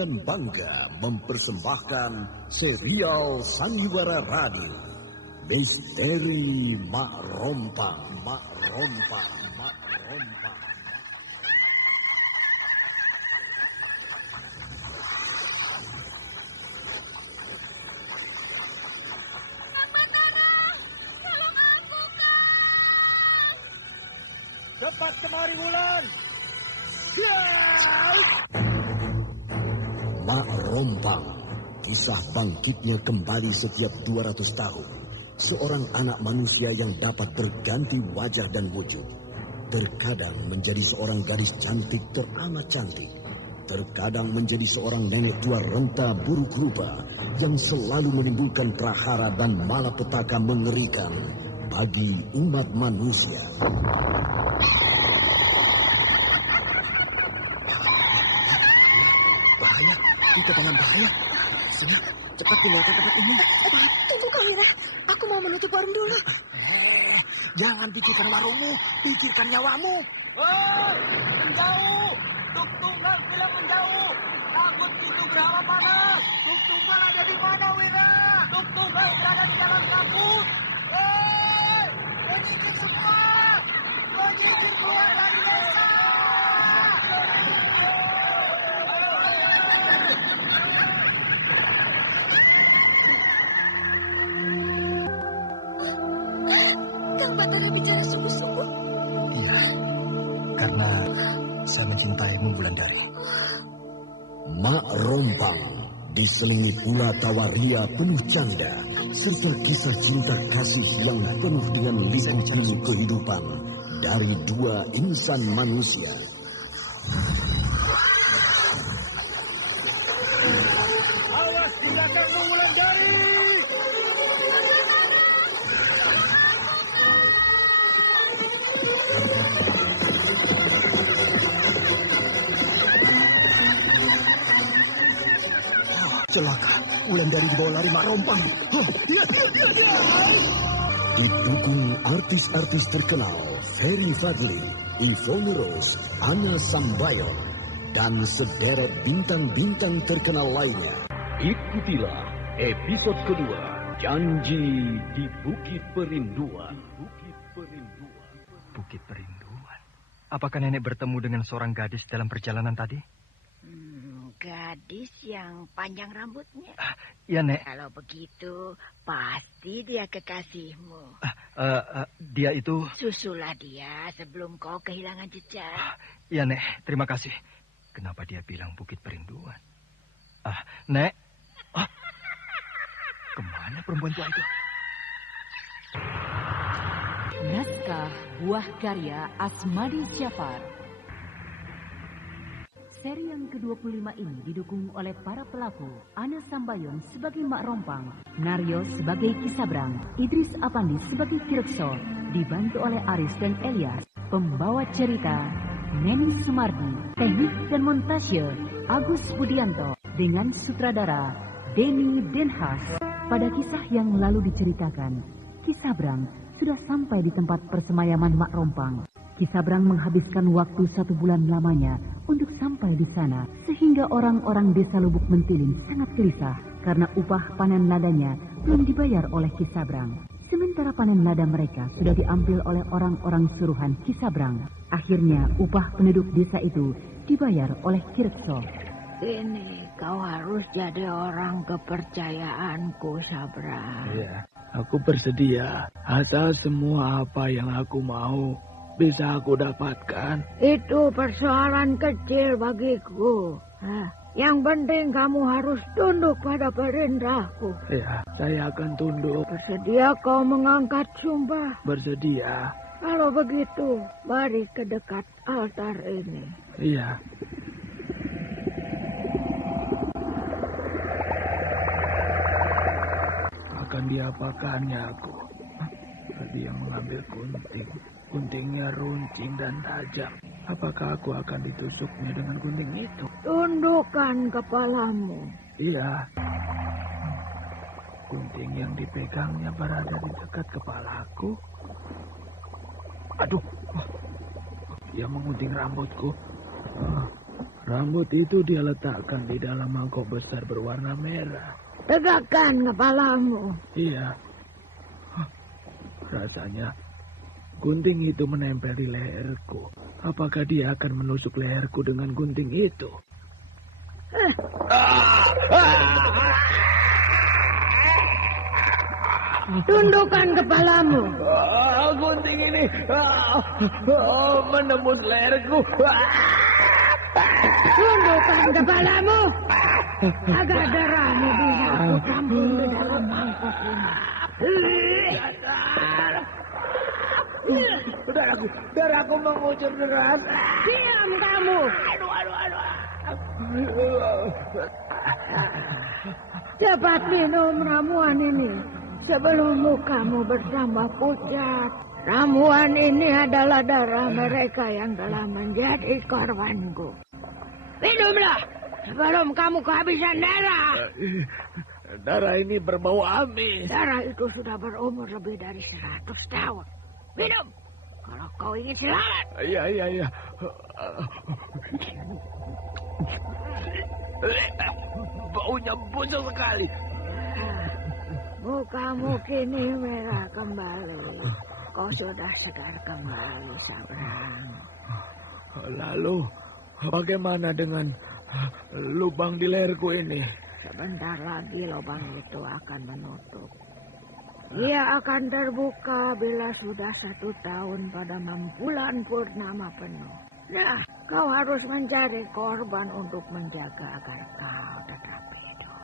dengan bangga mempersembahkan serial Sandiwara Radio Misteri Mak Rompang. Cepat kemari, Wulan. Mak Rompang, kisah bangkitnya kembali setiap 200 tahun. Seorang anak manusia yang dapat berganti wajah dan wujud. Terkadang menjadi seorang gadis cantik teramat cantik. Terkadang menjadi seorang nenek tua renta buruk rupa yang selalu menimbulkan prahara dan malapetaka mengerikan bagi umat manusia. Bahaya, kita dalam bahaya. Sudah, cepat tinggalkan tempat ini. Tunggu, Kang Wira. Aku mau menuju warung dulu. Jangan pikirkan warungmu, pikirkan nyawamu. Menjauh! Tuk Tunggal bilang menjauh. Takut itu berapa panas. Tuk Tunggal ada di mana, Wira? Tuk Tunggal berada di dalam kampus. Menyingkir semua! Menyingkir keluar dari desa! Kang Batara bicara sungguh-sungguh. Iya, karena saya mencintaimu, Wulandari. Mak Rompang diselingi pula tawa ria penuh canda serta kisah cinta kasih yang penuh dengan liku-liku kehidupan dari dua insan manusia. Awas di belakangmu, Wulandari! Celaka, Wulandari dibawa lari Mak Rompang. Didukung artis-artis terkenal Ferry Fadli, Yvonne Rose, Anna Sambayon, dan sederet bintang-bintang terkenal lainnya. Ikutilah episode kedua, Janji di Bukit Perinduan. Bukit Perinduan. Apakah nenek bertemu dengan seorang gadis dalam perjalanan tadi? Gadis yang panjang rambutnya. Ya, Nek. Kalau begitu, pasti dia kekasihmu. Dia itu... Susulah dia sebelum kau kehilangan jejak. Ya, Nek. Terima kasih. Kenapa dia bilang Bukit Perinduan? Nek. Kemana perempuan tua itu? Naskah buah karya Asmadi Jafar. Seri yang ke-25 ini didukung oleh para pelaku Anna Sambayon sebagai Mak Rompang, Naryo sebagai Kisabrang, Idris Apandi sebagai Kirekso, dibantu oleh Aris dan Elias. Pembawa cerita Neni Sumardi, teknik dan montase Agus Budianto, dengan sutradara Denny Denhas. Pada kisah yang lalu diceritakan, Kisabrang sudah sampai di tempat persemayaman Mak Rompang. Kisabrang menghabiskan waktu 1 bulan lamanya untuk sampai di sana, sehingga orang-orang desa Lubuk Mentiling sangat gelisah karena upah panen ladanya belum dibayar oleh Kisabrang. Sementara panen lada mereka sudah diambil oleh orang-orang suruhan Kisabrang. Akhirnya upah penduduk desa itu dibayar oleh Kirekso. Ini kau harus jadi orang kepercayaanku, Sabrang. Iya, aku bersedia atas semua apa yang aku mau. Bisa aku dapatkan? Itu persoalan kecil bagiku. Yang penting kamu harus tunduk pada perintahku. Ya, saya akan tunduk. Bersedia kau mengangkat sumpah? Bersedia. Kalau begitu, mari ke dekat altar ini. Iya. Akan diapakannya aku? Tadi yang mengambil gunting. Guntingnya runcing dan tajam. Apakah aku akan ditusuknya dengan gunting itu? Tundukkan kepalamu. Iya. Gunting yang dipegangnya berada di dekat kepalaku. Aduh. Dia mengunting rambutku. Rambut itu dia letakkan di dalam mangkok besar berwarna merah. Tegakkan kepalamu. Iya. Rasanya gunting itu menempel di leherku. Apakah dia akan menusuk leherku dengan gunting itu? Tundukkan kepalamu. Gunting ini menembus leherku. Tundukkan kepalamu. Agar darahmu bisa aku tampung di dalam mangkok ini. Darahku mengucur deras. Diam kamu. Cepat minum ramuan ini sebelum mukamu bertambah pucat. Ramuan ini adalah darah mereka yang telah menjadi korbanku. Minumlah sebelum kamu kehabisan darah. Darah ini berbau amis. Darah itu sudah berumur lebih dari 100 tahun. Minum kalau kau ingin selamat. Iya. Baunya busuk sekali. Mukamu kini merah kembali. Kau sudah segar kembali, Sabrang. Lalu, bagaimana dengan lubang di leherku ini? Sebentar lagi lubang itu akan menutup. Ia akan terbuka bila sudah 1 tahun pada bulan purnama penuh. Nah, kau harus mencari korban untuk menjaga agar kau tetap hidup.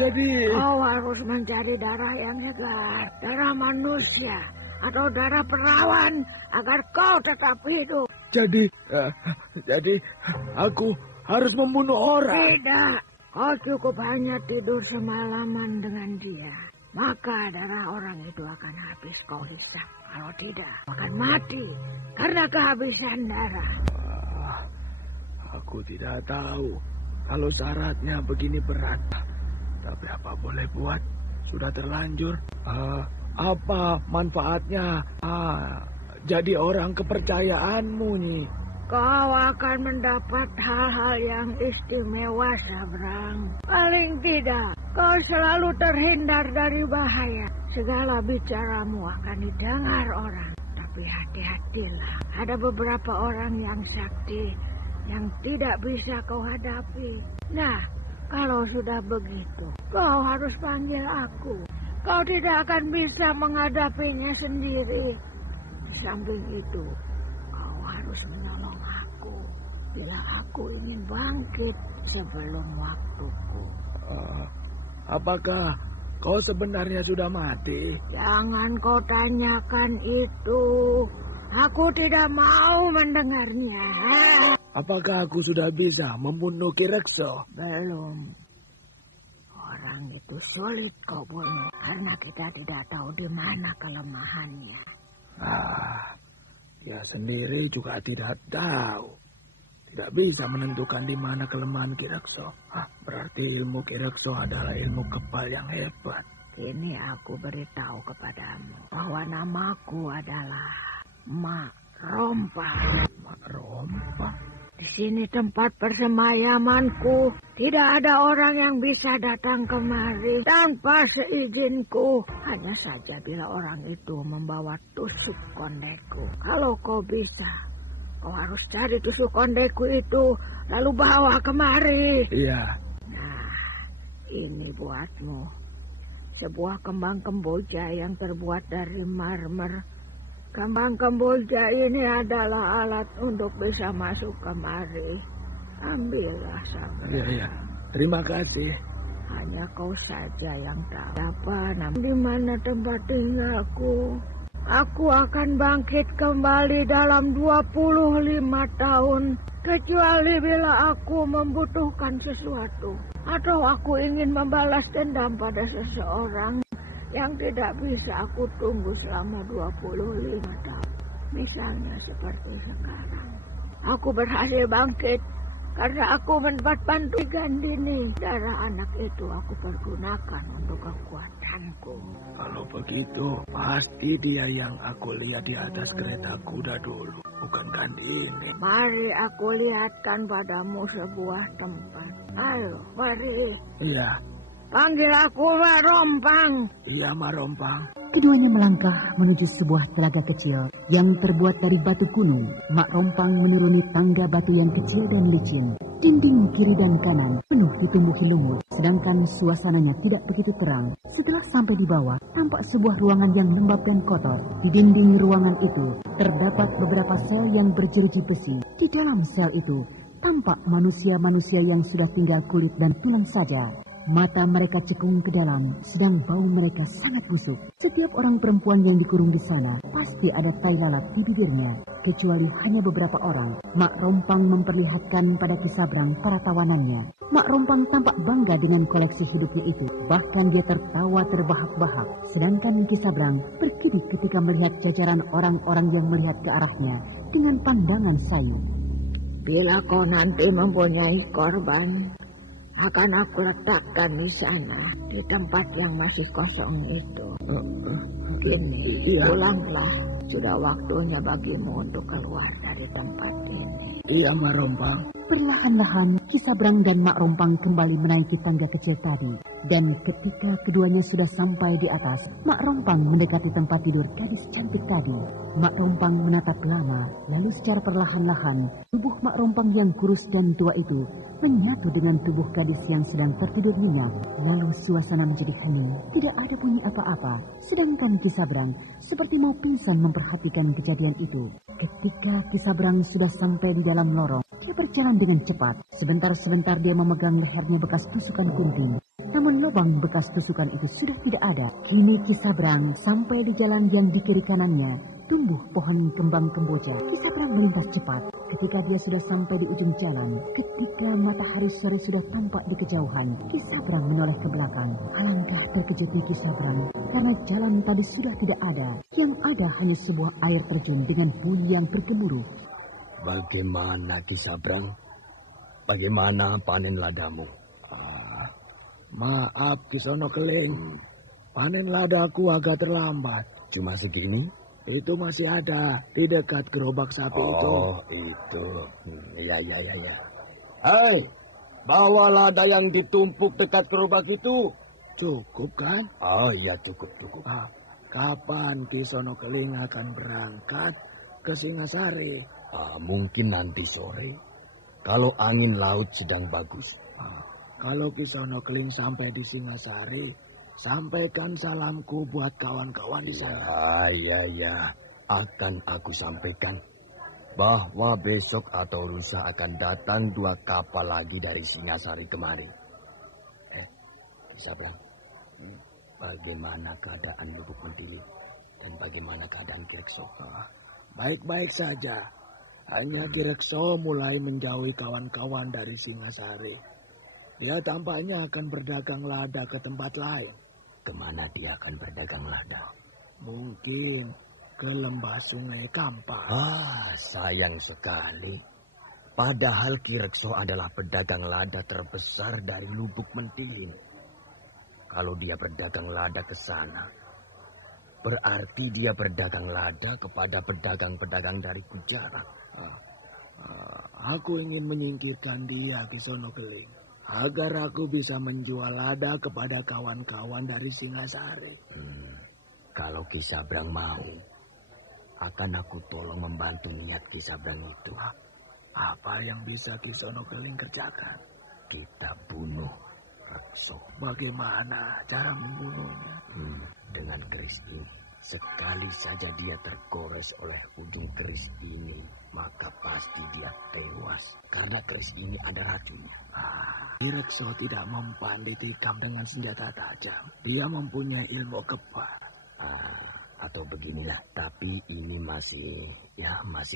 Jadi... Kau harus mencari darah yang segar, darah manusia, atau darah perawan agar kau tetap hidup. Jadi aku harus membunuh orang. Tidak, kau cukup hanya tidur semalaman dengan dia. Maka darah orang itu akan habis kau hisap. Kalau tidak, akan mati karena kehabisan darah. Aku tidak tahu kalau syaratnya begini berat. Tapi apa boleh buat? Sudah terlanjur. Apa manfaatnya? Jadi orang kepercayaanmu nih. Kau akan mendapat hal-hal yang istimewa, Sabrang. Paling tidak, kau selalu terhindar dari bahaya. Segala bicaramu akan didengar orang. Tapi hati-hatilah. Ada beberapa orang yang sakti yang tidak bisa kau hadapi. Nah, kalau sudah begitu, kau harus panggil aku. Kau tidak akan bisa menghadapinya sendiri. Di samping itu, kau harus menolong aku. Bila aku ingin bangkit sebelum waktuku. Apakah kau sebenarnya sudah mati? Jangan kau tanyakan itu. Aku tidak mau mendengarnya. Apakah aku sudah bisa membunuh Ki Rekso? Belum. Orang itu sulit kau bunuh karena kita tidak tahu di mana kelemahannya. Dia sendiri juga tidak tahu. Tidak bisa menentukan di mana kelemahan Ki Rekso. Berarti ilmu Ki Rekso adalah ilmu kebal yang hebat. Kini aku beritahu kepadamu bahwa namaku adalah Mak Rompang. Mak Rompang? Di sini tempat persemayamanku. Tidak ada orang yang bisa datang kemari tanpa seizinku. Hanya saja bila orang itu membawa tusuk kondeku. Kalau kau bisa, kau harus cari tusuk kondeku itu, lalu bawa kemari. Iya. Nah, ini buatmu. Sebuah kembang kemboja yang terbuat dari marmer. Kembang kemboja ini adalah alat untuk bisa masuk kemari. Ambillah, Sabrang. Iya. Terima kasih. Hanya kau saja yang tahu. Di mana tempat tinggalku? Aku akan bangkit kembali dalam 25 tahun. Kecuali bila aku membutuhkan sesuatu. Atau aku ingin membalas dendam pada seseorang yang tidak bisa aku tunggu selama 25 tahun. Misalnya seperti sekarang. Aku berhasil bangkit karena aku mendapat bantu Gandini. Darah anak itu aku pergunakan untuk kekuatanku. Kalau begitu, pasti dia yang aku lihat di atas kereta kuda dulu. bukankah di ini? Mari aku lihatkan padamu sebuah tempat. Ayo, mari. Iya, Panggil aku Mak Rompang. iya Mak Rompang. Keduanya melangkah menuju sebuah telaga kecil yang terbuat dari batu gunung. Mak Rompang menuruni tangga batu yang kecil dan licin. Dinding kiri dan kanan penuh ditumbuhi lumut, sedangkan suasananya tidak begitu terang. Setelah sampai di bawah, tampak sebuah ruangan yang lembab dan kotor. Di dinding ruangan itu terdapat beberapa sel yang berjeruji besi. Di dalam sel itu tampak manusia-manusia yang sudah tinggal kulit dan tulang saja. Mata mereka cekung ke dalam, sedang bau mereka sangat busuk. Setiap orang perempuan yang dikurung di sana pasti ada tai lalat di bibirnya, kecuali hanya beberapa orang. Mak Rompang memperlihatkan pada Ki Sabrang para tawanannya. Mak Rompang tampak bangga dengan koleksi hidupnya itu. Bahkan dia tertawa terbahak-bahak, sedangkan Ki Sabrang berkedip ketika melihat jajaran orang-orang yang melihat ke arahnya dengan pandangan sayu. Bila kau nanti mempunyai korban, akan aku letakkan di sana, di tempat yang masih kosong itu. Kini, pulanglah. Sudah waktunya bagimu untuk keluar dari tempat ini. Iya Mak Rompang. Perlahan-lahan Ki Sabrang dan Mak Rompang kembali menaiki tangga kecil tadi. Dan ketika keduanya sudah sampai di atas, Mak Rompang mendekati tempat tidur gadis cantik tadi. Mak Rompang menatap lama, lalu secara perlahan-lahan tubuh Mak Rompang yang kurus dan tua itu menyatu dengan tubuh gadis yang sedang tertidur nyenyak. Lalu suasana menjadi hening, tidak ada bunyi apa-apa. Sedangkan Ki Sabrang seperti mau pingsan memperhatikan kejadian itu. Ketika Ki Sabrang sudah sampai di dalam lorong, dia berjalan dengan cepat. Sebentar-sebentar dia memegang lehernya bekas tusukan gunting. Namun lubang bekas tusukan itu sudah tidak ada. Kini Ki Sabrang sampai di jalan yang di kiri kanannya tumbuh pohon kembang kemboja. Ki Sabrang melintas cepat. Ketika dia sudah sampai di ujung jalan, ketika matahari sore sudah tampak di kejauhan, Ki Sabrang menoleh ke belakang. Alangkah terkejutnya Ki Sabrang karena jalan tadi sudah tidak ada. Yang ada hanya sebuah air terjun dengan bunyi yang bergemuruh. Bagaimana Ki Sabrang? Bagaimana panen ladamu? Maaf Kisono Keling, panen ladaku agak terlambat. Cuma segini? Itu masih ada di dekat gerobak sapi itu. Oh, itu. Ya. Hai, bawa lada yang ditumpuk dekat gerobak itu. Cukup kan? Oh iya, cukup. Kapan Kisono Keling akan berangkat ke Singasari? Mungkin nanti sore. Kalau angin laut sedang bagus. Kalau Kisono Keling sampai di Singasari, sampaikan salamku buat kawan-kawan di sana. Ya. Akan aku sampaikan bahwa besok atau lusa akan datang 2 kapal lagi dari Singasari kemari. Sabrang, bagaimana keadaan Lubuk Mentiwi dan bagaimana keadaan Ki Rekso? Baik-baik saja. Hanya Ki Rekso mulai menjauhi kawan-kawan dari Singasari. Dia tampaknya akan berdagang lada ke tempat lain. Kemana dia akan berdagang lada? Mungkin ke lembah Sungai Kampar. Sayang sekali. Padahal Ki Rekso adalah pedagang lada terbesar dari Lubuk Mentiwin. Kalau dia berdagang lada ke sana, berarti dia berdagang lada kepada pedagang-pedagang dari Gujarat. Aku ingin menyingkirkan dia, Kisono Keling, agar aku bisa menjual lada kepada kawan-kawan dari Singasari. Kalau Ki Sabrang mau, akan aku tolong membantu niat Ki Sabrang itu. Apa yang bisa Kisono Keling kerjakan? Kita bunuh Rekso. Bagaimana cara membunuhnya? Dengan keris ini. Sekali saja dia tergores oleh ujung keris ini, maka pasti dia tewas. Karena keris ini ada racunnya. Ki Rekso tidak mempan ditikam dengan senjata tajam. Dia mempunyai ilmu kebal. Atau beginilah, tapi ini masih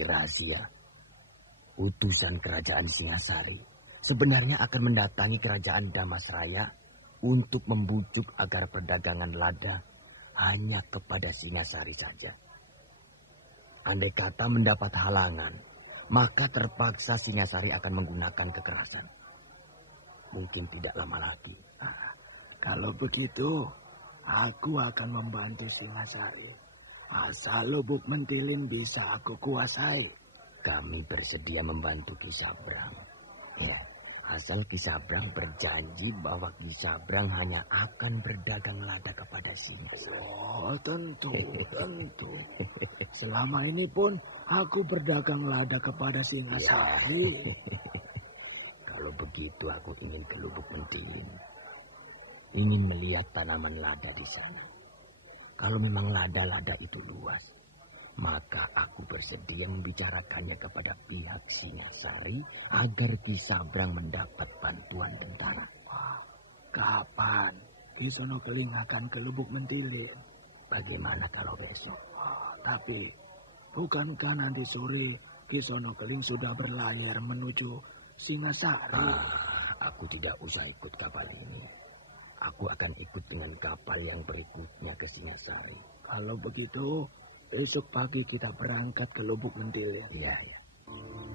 rahasia. Utusan kerajaan Singasari sebenarnya akan mendatangi kerajaan Damasraya untuk membujuk agar perdagangan lada hanya kepada Singasari saja. Andai kata mendapat halangan, maka terpaksa Singasari akan menggunakan kekerasan. Mungkin tidak lama lagi. Kalau begitu, aku akan membantu Singasari. Asal Lubuk Mentilin bisa aku kuasai. Kami bersedia membantu Ki Sabrang. Ya, asal Ki Sabrang berjanji bahwa Ki Sabrang hanya akan berdagang lada kepada Singasari. Oh, tentu. Selama ini pun aku berdagang lada kepada Singasari. Ya. Kalau begitu aku ingin ke Lubuk Mentilim. Ingin melihat tanaman lada di sana. Kalau memang lada-lada itu luas, maka aku bersedia membicarakannya kepada pihak Singasari agar Ki Sabrang mendapat bantuan tentara. Kapan Ki Sonokeling akan ke Lubuk Mentilim? Bagaimana kalau besok? Tapi bukankah nanti sore Ki Sonokeling sudah berlayar menuju Singasari? Aku tidak usah ikut kapal ini. Aku akan ikut dengan kapal yang berikutnya ke Singasari. Kalau begitu, besok pagi kita berangkat ke Lubuk Mentilim. Iya.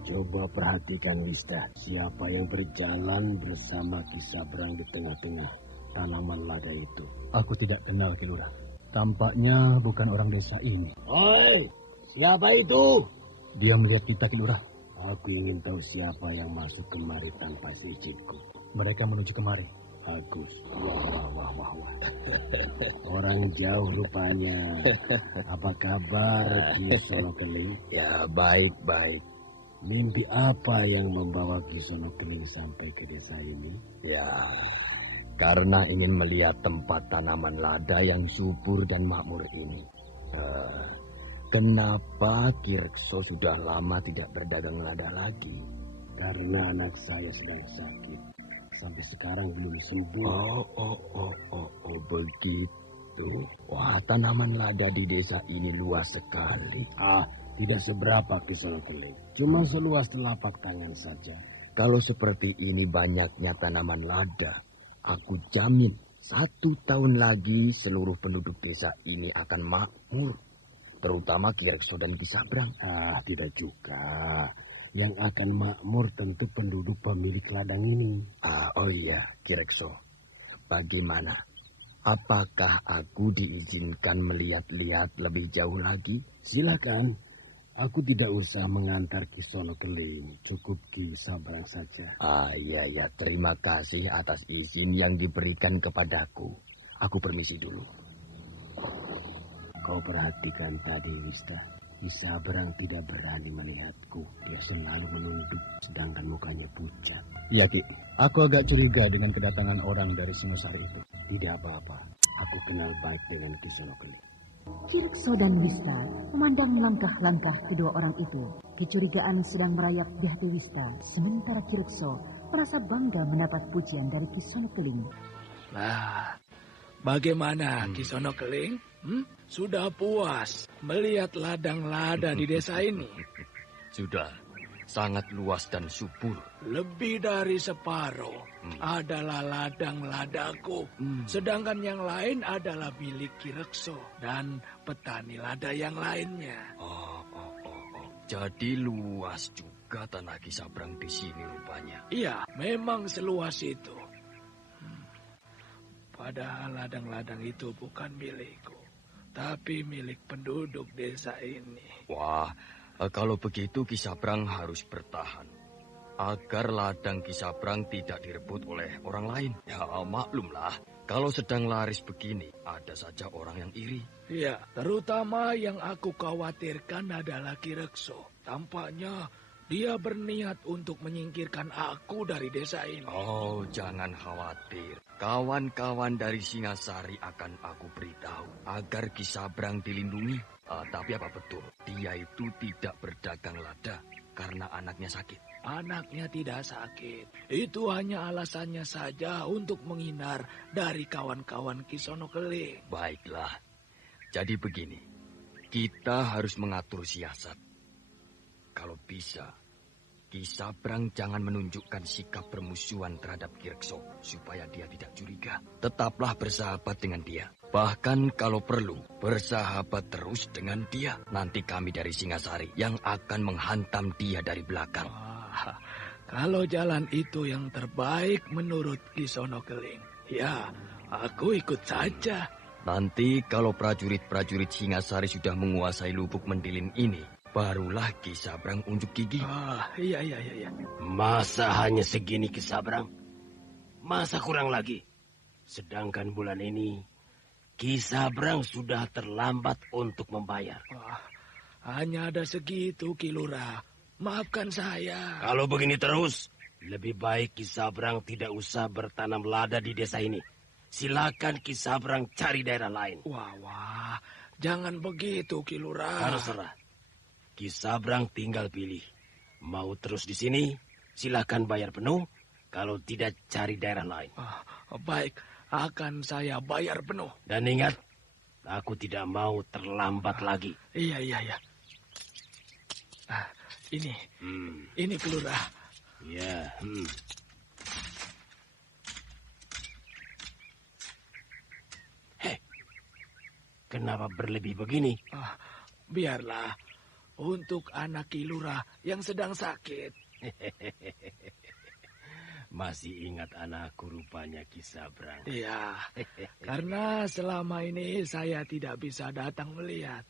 Coba perhatikan, Wista. Siapa yang berjalan bersama Ki Sabrang di tengah-tengah tanaman lada itu? Aku tidak kenal, Ki Lurah. Tampaknya bukan orang desa ini. Oi, siapa itu? Dia melihat kita, Ki Lurah. Aku ingin tahu siapa yang masuk kemari tanpa seizinku. Mereka menuju kemari. Bagus. Wah. Orang jauh rupanya. Apa kabar, Ki Sonokeling? Ya, baik. Mimpi apa yang membawa Ki Sonokeling sampai ke desa ini? Ya, karena ingin melihat tempat tanaman lada yang subur dan makmur ini. Kenapa Ki Rekso sudah lama tidak berdagang lada lagi? Karena anak saya sedang sakit. Sampai sekarang belum sembuh. Oh, begitu. Wah, tanaman lada di desa ini luas sekali. Tidak seberapa, Ki Sonokeling. Cuma seluas telapak tangan saja. Kalau seperti ini banyaknya tanaman lada, aku jamin 1 tahun lagi seluruh penduduk desa ini akan makmur. Terutama Ki Rekso dan Ki Sabrang. Tidak juga. Yang akan makmur tentu penduduk pemilik ladang ini. Oh iya, Ki Rekso. Bagaimana? Apakah aku diizinkan melihat-lihat lebih jauh lagi? Silakan. Aku tidak usah mengantar Ki Sonokeling. Cukup Ki Sabrang saja. Iya. Terima kasih atas izin yang diberikan kepadaku. Aku permisi dulu. Kau perhatikan tadi, Wista. Ki Sabrang tidak berani melihatku. Dia selalu menunduk, sedangkan mukanya pucat. Iya, Ki. Aku agak curiga dengan kedatangan orang dari Singasari itu. Tidak apa-apa. Aku kenal baik dengan Ki Sonokeling. Ki Rekso dan Wista memandang langkah-langkah kedua orang itu. Kecurigaan sedang merayap di hati Wista. Sementara Ki Rekso merasa bangga mendapat pujian dari Ki Sonokeling. Bagaimana Ki Sonokeling? Sudah puas melihat ladang lada di desa ini? Sudah, sangat luas dan subur. Lebih dari separuh adalah ladang ladaku. Sedangkan yang lain adalah milik Ki Rekso dan petani lada yang lainnya. Jadi luas juga tanah Ki Sabrang di sini rupanya. Iya, memang seluas itu. Padahal ladang-ladang itu bukan milikku, tapi milik penduduk desa ini. Wah, kalau begitu Ki Sabrang harus bertahan. Agar ladang Ki Sabrang tidak direbut oleh orang lain. Ya, maklumlah. Kalau sedang laris begini, ada saja orang yang iri. Ya, terutama yang aku khawatirkan adalah Ki Rekso. Tampaknya dia berniat untuk menyingkirkan aku dari desa ini. Oh, jangan khawatir. Kawan-kawan dari Singasari akan aku beritahu agar Ki Sabrang dilindungi. Tapi apa betul? Dia itu tidak berdagang lada karena anaknya sakit. Anaknya tidak sakit. Itu hanya alasannya saja untuk menghindar dari kawan-kawan Ki Sonokeling. Baiklah. Jadi begini. Kita harus mengatur siasat. Kalau bisa, Ki Sabrang jangan menunjukkan sikap permusuhan terhadap Ki Rekso supaya dia tidak curiga. Tetaplah bersahabat dengan dia. Bahkan kalau perlu, bersahabat terus dengan dia. Nanti kami dari Singasari yang akan menghantam dia dari belakang. Kalau jalan itu yang terbaik menurut Ki Sonokeling, ya aku ikut saja. Nanti kalau prajurit-prajurit Singasari sudah menguasai Lubuk Mentilim ini, barulah Ki Sabrang unjuk gigi. Iya. Masa hanya segini Ki Sabrang? Masa kurang lagi? Sedangkan bulan ini Ki Sabrang sudah terlambat untuk membayar. Hanya ada segitu, Ki Lurah. Maafkan saya. Kalau begini terus, lebih baik Ki Sabrang tidak usah bertanam lada di desa ini. Silakan Ki Sabrang cari daerah lain. Wah, jangan begitu, Ki Lurah. Terserah. Ki Sabrang tinggal pilih. Mau terus di sini, silakan bayar penuh. Kalau tidak, cari daerah lain. Baik, akan saya bayar penuh. Dan ingat, aku tidak mau terlambat lagi. Iya. Ini Ki Lurah. Ya. Kenapa berlebih begini? Biarlah. Untuk anak Ki Lurah yang sedang sakit. Masih ingat anakku rupanya Ki Sabrang. Iya, karena selama ini saya tidak bisa datang melihat.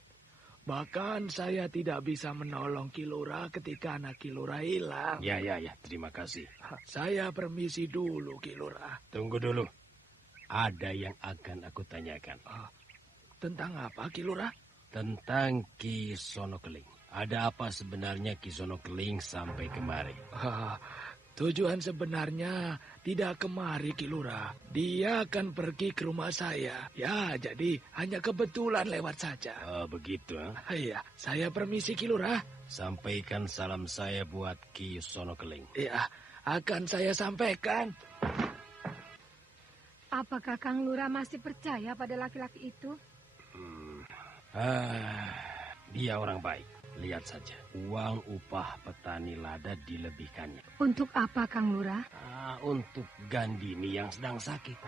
Bahkan saya tidak bisa menolong Ki Lurah ketika anak Ki Lurah hilang. Ya, terima kasih. Saya permisi dulu, Ki Lurah. Tunggu dulu. Ada yang akan aku tanyakan. Tentang apa, Ki Lurah? Tentang Ki Sonokeling. Ada apa sebenarnya Ki Sonokeling sampai kemari? Tujuan sebenarnya tidak kemari, Ki Lurah. Dia akan pergi ke rumah saya. Ya, jadi hanya kebetulan lewat saja. Begitu. Iya, saya permisi, Ki Lurah. Sampaikan salam saya buat Ki Sonokeling. Iya, akan saya sampaikan. Apakah Kang Lurah masih percaya pada laki-laki itu? Dia orang baik. Lihat saja, uang upah petani lada dilebihkannya. Untuk apa, Kang Lurah? Untuk Gandini yang sedang sakit.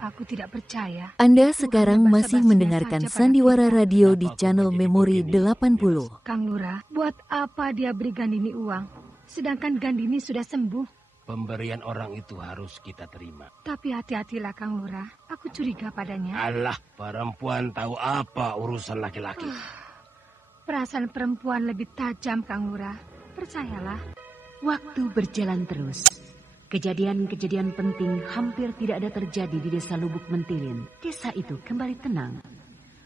Aku tidak percaya. Anda sekarang masih mendengarkan Sandiwara Radio di channel Memori 80. Kang Lurah, buat apa dia beri Gandini uang? Sedangkan Gandini sudah sembuh. Pemberian orang itu harus kita terima. Tapi hati-hatilah, Kang Lurah. Aku curiga padanya. Alah, perempuan tahu apa urusan laki-laki. Perasaan perempuan lebih tajam, Kang Lurah. Percayalah. Waktu berjalan terus. Kejadian-kejadian penting hampir tidak ada terjadi di desa Lubuk Mentilin. Desa itu kembali tenang.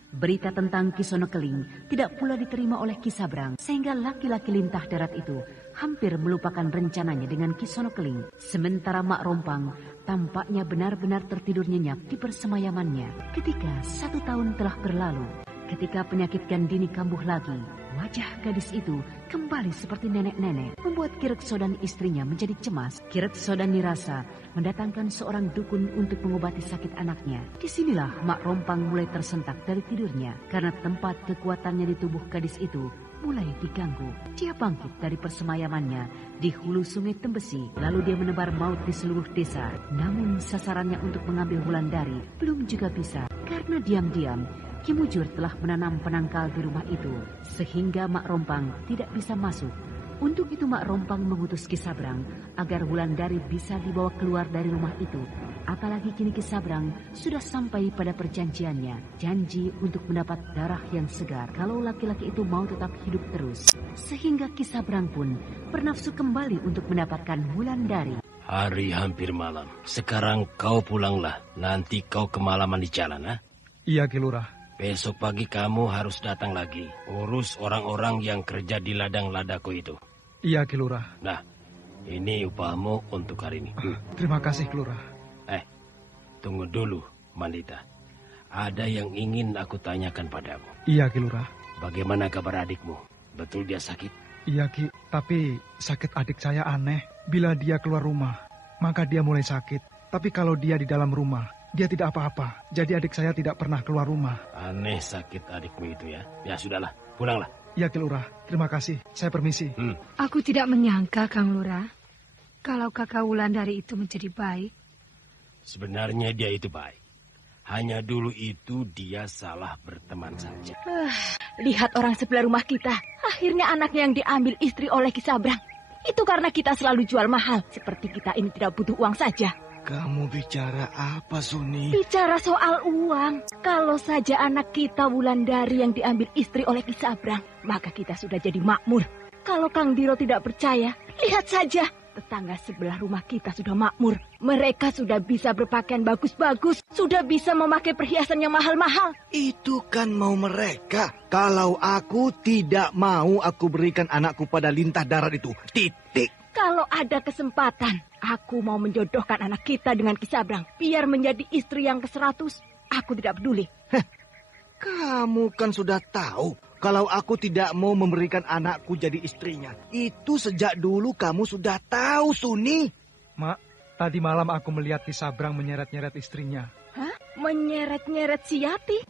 Berita tentang Ki Sonokeling tidak pula diterima oleh Ki Sabrang, sehingga laki-laki lintah darat itu hampir melupakan rencananya dengan Ki Sonokeling. Sementara Mak Rompang tampaknya benar-benar tertidur nyenyak di persemayamannya. Ketika 1 tahun telah berlalu, ketika penyakit Gandini kambuh lagi, wajah gadis itu kembali seperti nenek-nenek, membuat Kirekso dan istrinya menjadi cemas. Kirekso dan Nirasa mendatangkan seorang dukun untuk mengobati sakit anaknya. Disinilah Mak Rompang mulai tersentak dari tidurnya, karena tempat kekuatannya di tubuh gadis itu mulai diganggu. Dia bangkit dari persemayamannya di hulu sungai Tembesi, lalu dia menebar maut di seluruh desa. Namun sasarannya untuk mengambil Wulandari belum juga bisa, karena diam-diam Ki Mujur telah menanam penangkal di rumah itu, sehingga Mak Rompang tidak bisa masuk. Untuk itu Mak Rompang mengutus Ki Sabrang agar Wulandari bisa dibawa keluar dari rumah itu. Apalagi kini Ki Sabrang sudah sampai pada perjanjiannya, janji untuk mendapat darah yang segar kalau laki-laki itu mau tetap hidup terus. Sehingga Ki Sabrang pun bernafsu kembali untuk mendapatkan Wulandari. Hari hampir malam. Sekarang kau pulanglah. Nanti kau kemalaman di jalan, ha? Iya, Ki Lurah. Besok pagi kamu harus datang lagi. Urus orang-orang yang kerja di ladang ladaku itu. Iya, Ki Lurah. Nah, ini upahmu untuk hari ini. Terima kasih, Ki Lurah. Tunggu dulu, Mandita. Ada yang ingin aku tanyakan padamu. Iya, Ki Lurah. Bagaimana kabar adikmu? Betul dia sakit? Iya, Ki. Tapi sakit adik saya aneh. Bila dia keluar rumah, maka dia mulai sakit. Tapi kalau dia di dalam rumah, dia tidak apa-apa. Jadi adik saya tidak pernah keluar rumah. Aneh sakit adikmu itu ya. Ya sudahlah, pulanglah. Iya, Ki Lurah. Terima kasih. Saya permisi. Aku tidak menyangka, Kang Lurah, kalau kakak Wulandari itu menjadi baik. Sebenarnya dia itu baik. Hanya dulu itu dia salah berteman saja. Lihat orang sebelah rumah kita. Akhirnya anaknya yang diambil istri oleh Ki Sabrang. Itu karena kita selalu jual mahal. Seperti kita ini tidak butuh uang saja. Kamu bicara apa, Suni? Bicara soal uang. Kalau saja anak kita Wulandari yang diambil istri oleh Ki Sabrang, maka kita sudah jadi makmur. Kalau Kang Diro tidak percaya, lihat saja. Tetangga sebelah rumah kita sudah makmur. Mereka sudah bisa berpakaian bagus-bagus, sudah bisa memakai perhiasan yang mahal-mahal. Itu kan mau mereka. Kalau aku tidak mau, aku berikan anakku pada lintah darat itu. Titik. Kalau ada kesempatan, aku mau menjodohkan anak kita dengan Ki Sabrang. Biar menjadi istri yang ke-100. Aku tidak peduli. Kamu kan sudah tahu kalau aku tidak mau memberikan anakku jadi istrinya. Itu sejak dulu kamu sudah tahu, Suni. Mak, tadi malam aku melihat Ki Sabrang menyeret-nyeret istrinya. Hah? Menyeret-nyeret si Yati?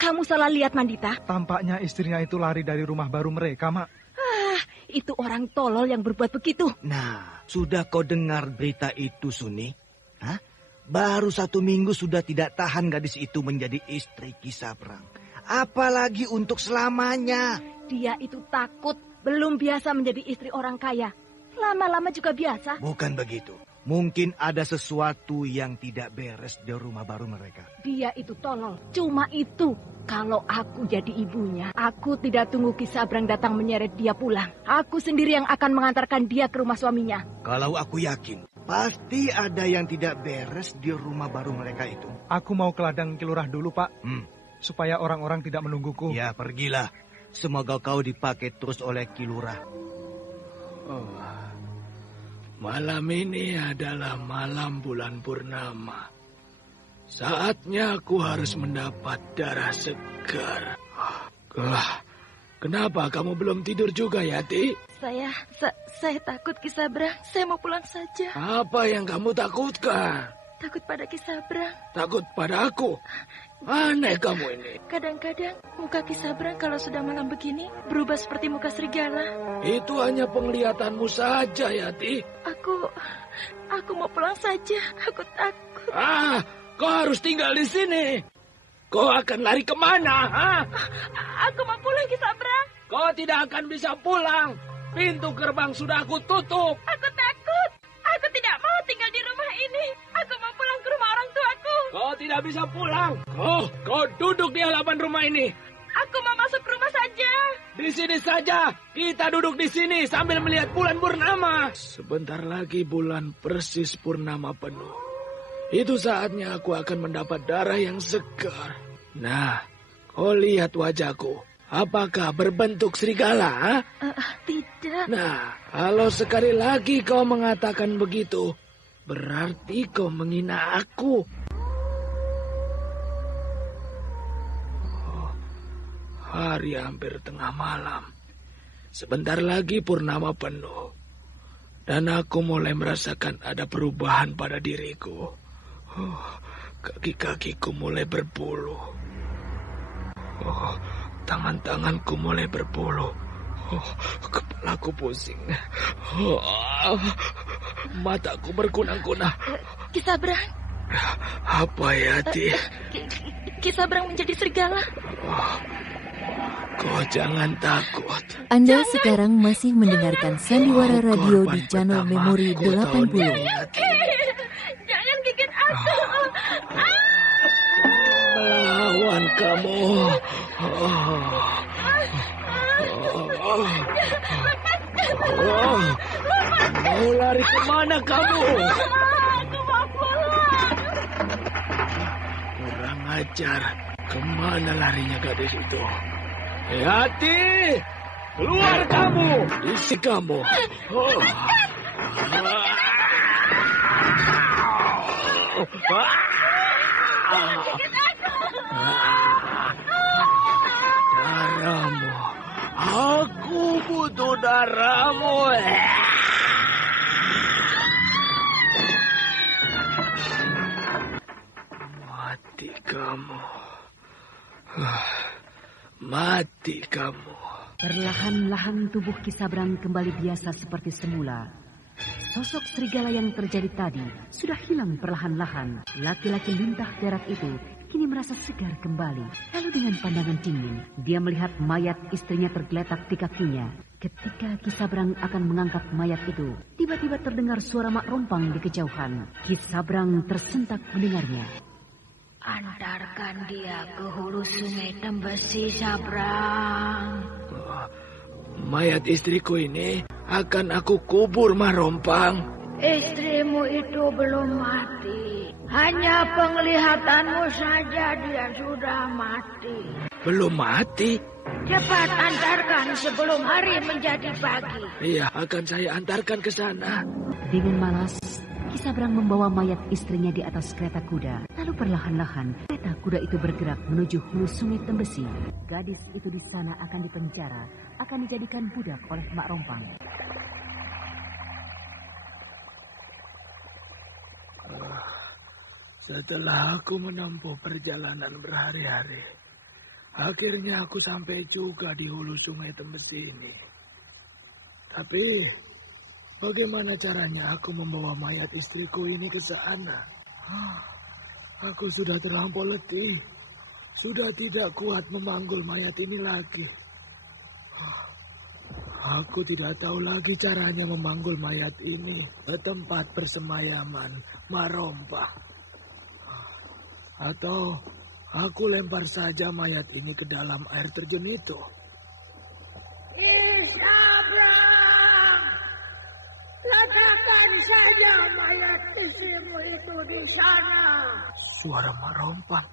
Kamu salah lihat, Mandita. Tampaknya istrinya itu lari dari rumah baru mereka, Mak. Itu orang tolol yang berbuat begitu. Nah, sudah kau dengar berita itu, Suni? Hah? Baru 1 minggu sudah tidak tahan gadis itu menjadi istri Ki Sabrang. Apalagi untuk selamanya. Dia itu takut, belum biasa menjadi istri orang kaya. Lama-lama juga biasa. Bukan begitu. Mungkin ada sesuatu yang tidak beres di rumah baru mereka. Dia itu tolol. Cuma itu. Kalau aku jadi ibunya, aku tidak tunggu Ki Sabrang datang menyeret dia pulang. Aku sendiri yang akan mengantarkan dia ke rumah suaminya. Kalau aku yakin, pasti ada yang tidak beres di rumah baru mereka itu. Aku mau ke ladang Kilurah dulu, Pak. Supaya orang-orang tidak menungguku. Ya, pergilah. Semoga kau dipakai terus oleh Kilurah. Malam ini adalah malam bulan purnama. Saatnya aku harus mendapat darah segar. Kenapa kamu belum tidur juga, Yati? Saya takut Ki Sabrang. Saya mau pulang saja. Apa yang kamu takutkan? Takut pada Ki Sabrang. Takut pada aku? Aneh kamu ini. Kadang-kadang muka Ki Sabrang kalau sudah malam begini berubah seperti muka serigala. Itu hanya penglihatanmu saja, Yati. Aku mau pulang saja. Aku takut. Kau harus tinggal di sini. Kau akan lari kemana? Aku mau pulang, Ki Sabrang. Kau tidak akan bisa pulang. Pintu gerbang sudah aku tutup. Aku takut. Aku tidak mau tinggal di rumah ini. Aku mau pulang ke rumah orang tuaku. Kau tidak bisa pulang. Kau duduk di halaman rumah ini. Aku mau masuk ke rumah saja. Di sini saja. Kita duduk di sini sambil melihat bulan purnama. Sebentar lagi bulan persis purnama penuh. Itu saatnya aku akan mendapat darah yang segar. Nah, kau lihat wajahku. Apakah berbentuk serigala? Tidak. Nah, kalau sekali lagi kau mengatakan begitu, berarti kau menghina aku. Hari hampir tengah malam. Sebentar lagi purnama penuh. Dan aku mulai merasakan ada perubahan pada diriku. Kaki-kakiku mulai berbulu. Tangan-tanganku mulai berbulu. Kepalaku pusing. Mataku berkunang-kunang. Ki Sabrang. Apa, Yati? Ki Sabrang menjadi serigala. Kau jangan takut. Anda sekarang masih mendengarkan Sandiwara Radio di channel Memori 80. Jangan gigit aku. Melawan kamu. Mau lari kemana kamu? Aku mau pulang. Kurang ajar. Kemana larinya gadis itu? Yati! Keluar kamu! Isi kamu! Darahmu. Aku butuh darahmu. Mati kamu. Mati kamu. Perlahan-lahan tubuh Ki Sabrang kembali biasa seperti semula. Sosok serigala yang terjadi tadi sudah hilang perlahan-lahan. Laki-laki lintah darat itu kini merasa segar kembali. Lalu dengan pandangan dingin, dia melihat mayat istrinya tergeletak di kakinya. Ketika Ki Sabrang akan mengangkat mayat itu, tiba-tiba terdengar suara Mak Rompang di kejauhan. Ki Sabrang tersentak mendengarnya. Antarkan dia ke hulu sungai Tembesi, Sabrang. mayat istriku ini akan aku kubur, Mah Rompang. Istrimu itu belum mati. Hanya penglihatanmu saja dia sudah mati. Belum mati? Cepat antarkan sebelum hari menjadi pagi. Iya, akan saya antarkan ke sana. Dengan malas, Kisabrang membawa mayat istrinya di atas kereta kuda. Lalu perlahan-lahan, kereta kuda itu bergerak menuju hulu sungai Tembesi. Gadis itu di sana akan dipenjara, akan dijadikan budak oleh Mak Rompang. Setelah aku menempuh perjalanan berhari-hari, akhirnya aku sampai juga di hulu sungai Tembesi ini. Tapi bagaimana caranya aku membawa mayat istriku ini ke sana? Aku sudah terlampau letih. Sudah tidak kuat memanggul mayat ini lagi. Aku tidak tahu lagi caranya memanggul mayat ini ke tempat persemayaman Mak Rompang. Atau aku lempar saja mayat ini ke dalam air terjun itu. Kisabrang, letakkan saja mayat istrimu itu di sana. Suara Mak Rompang.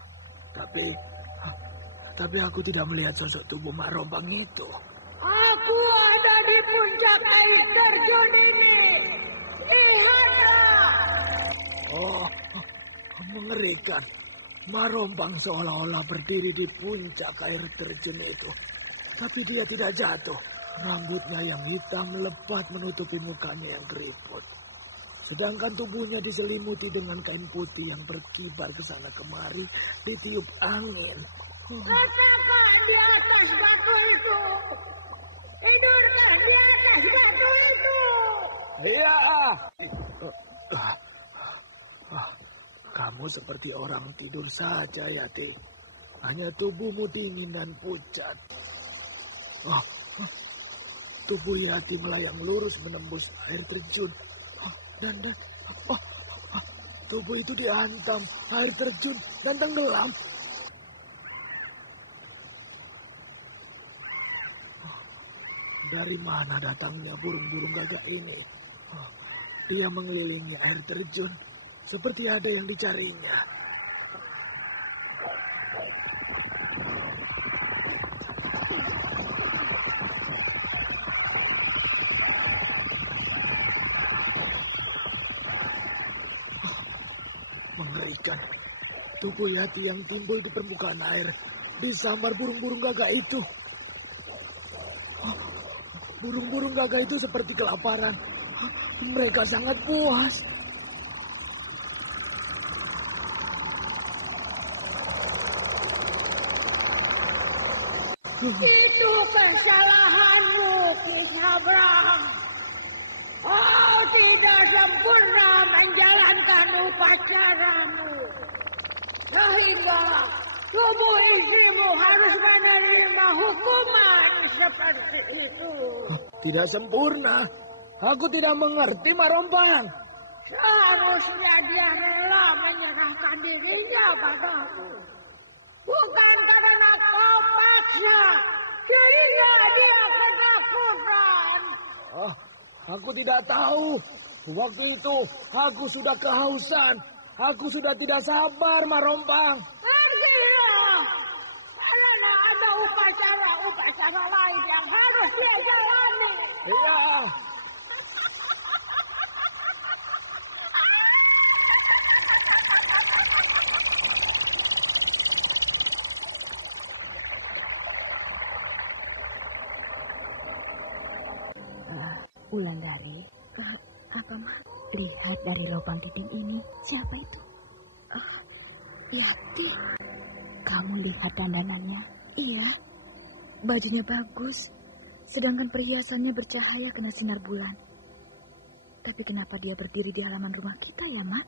Tapi aku tidak melihat sosok tubuh Mak Rompang itu. Aku ada di puncak air terjun ini. Lihatlah. Oh, mengerikan. Mak Rompang seolah-olah berdiri di puncak air terjun itu. Tapi dia tidak jatuh. Rambutnya yang hitam lebat menutupi mukanya yang keriput. Sedangkan tubuhnya diselimuti dengan kain putih yang berkibar ke sana kemari ditiup angin. Letakkan di atas batu itu. Tidurkan di atas batu itu. Iya. Kamu seperti orang tidur saja, Yati. Hanya tubuhmu dingin dan pucat. Tubuh Yati melayang lurus menembus air terjun. Dan tubuh itu dihantam air terjun dan tenggelam. Dari mana datangnya burung-burung gagak ini? Dia mengelilingi air terjun seperti ada yang dicarinya. Mengerikan. Tubuh Yati yang timbul di permukaan air disambar burung-burung gagak itu. Burung-burung gagak itu seperti kelaparan. Mereka sangat puas. Itu kesalahanmu, Kisabrang. Oh, tidak sempurna menjalankan upacaramu. Sehingga tubuh istrimu harus menerima hukuman seperti itu. Tidak sempurna. Aku tidak mengerti, Mak Rompang. Seharusnya dia rela menyerahkan dirinya padamu. Bukan karena kau paksa, jadinya dia ketakutan. Aku tidak tahu. Waktu itu aku sudah kehausan. Aku sudah tidak sabar, Mak Rompang. Pergilah. Karena ada upacara lain yang harus dia jalani. Iya. Wulandari, apa Mak? Lihat dari lubang dinding ini, siapa itu? Yati. Kamu lihat dandanannya? Iya, bajunya bagus, sedangkan perhiasannya bercahaya kena sinar bulan. Tapi kenapa dia berdiri di halaman rumah kita ya, Mak?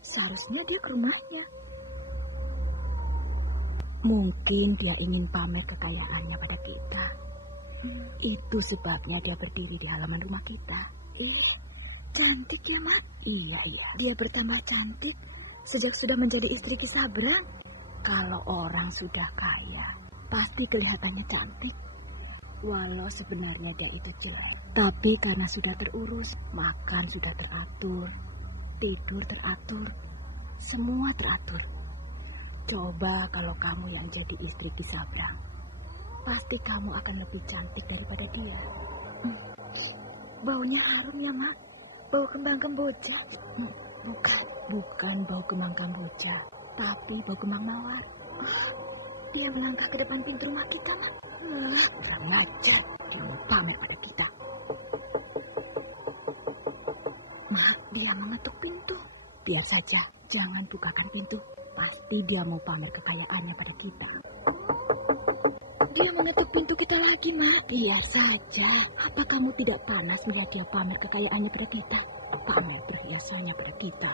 Seharusnya dia ke rumahnya. Mungkin dia ingin pamer kekayaannya pada kita. Itu sebabnya dia berdiri di halaman rumah kita. Cantik ya, Mak? Iya. Dia bertambah cantik sejak sudah menjadi istri Kisabrang. Kalau orang sudah kaya, pasti kelihatannya cantik. Walau sebenarnya dia itu jelek, tapi karena sudah terurus, makan sudah teratur, tidur teratur, semua teratur. Coba kalau kamu yang jadi istri Ki Sabrang, pasti kamu akan lebih cantik daripada dia. Baunya harum ya, Mak. Bau kembang kemboja. Bukan bau kembang kemboja, tapi bau kembang mawar. Dia melangkah ke depan pintu rumah kita, Mak. Kurang ajar, dia mau pamer pada kita. Mak, dia mengetuk pintu. Biar saja, jangan bukakan pintu. Pasti dia mau pamer kekayaannya pada kita. Dia mengetuk pintu kita lagi, Mak. Biar saja. Apa kamu tidak panas melihat dia pamer kekayaannya pada kita? Pamer perhiasannya pada kita.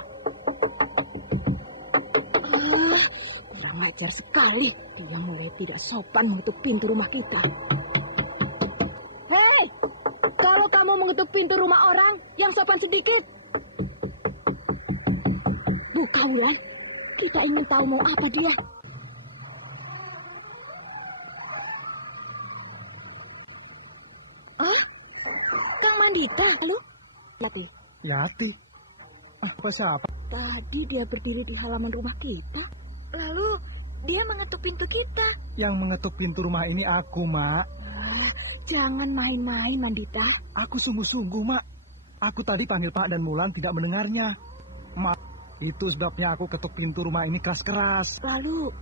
Kurang ajar sekali. Dia mulai tidak sopan mengetuk pintu rumah kita. Hei, kalau kamu mengetuk pintu rumah orang, yang sopan sedikit. Buka, Wulan. Kita ingin tahu mau apa dia. Kang Mandita, lu? Yati. Apa siapa? Tadi dia berdiri di halaman rumah kita. Lalu dia mengetuk pintu kita. Yang mengetuk pintu rumah ini aku, Mak. Jangan main-main, Mandita. Aku sungguh-sungguh, Mak. Aku tadi panggil Pak dan Mulan tidak mendengarnya. Mak, itu sebabnya aku ketuk pintu rumah ini keras-keras. Lalu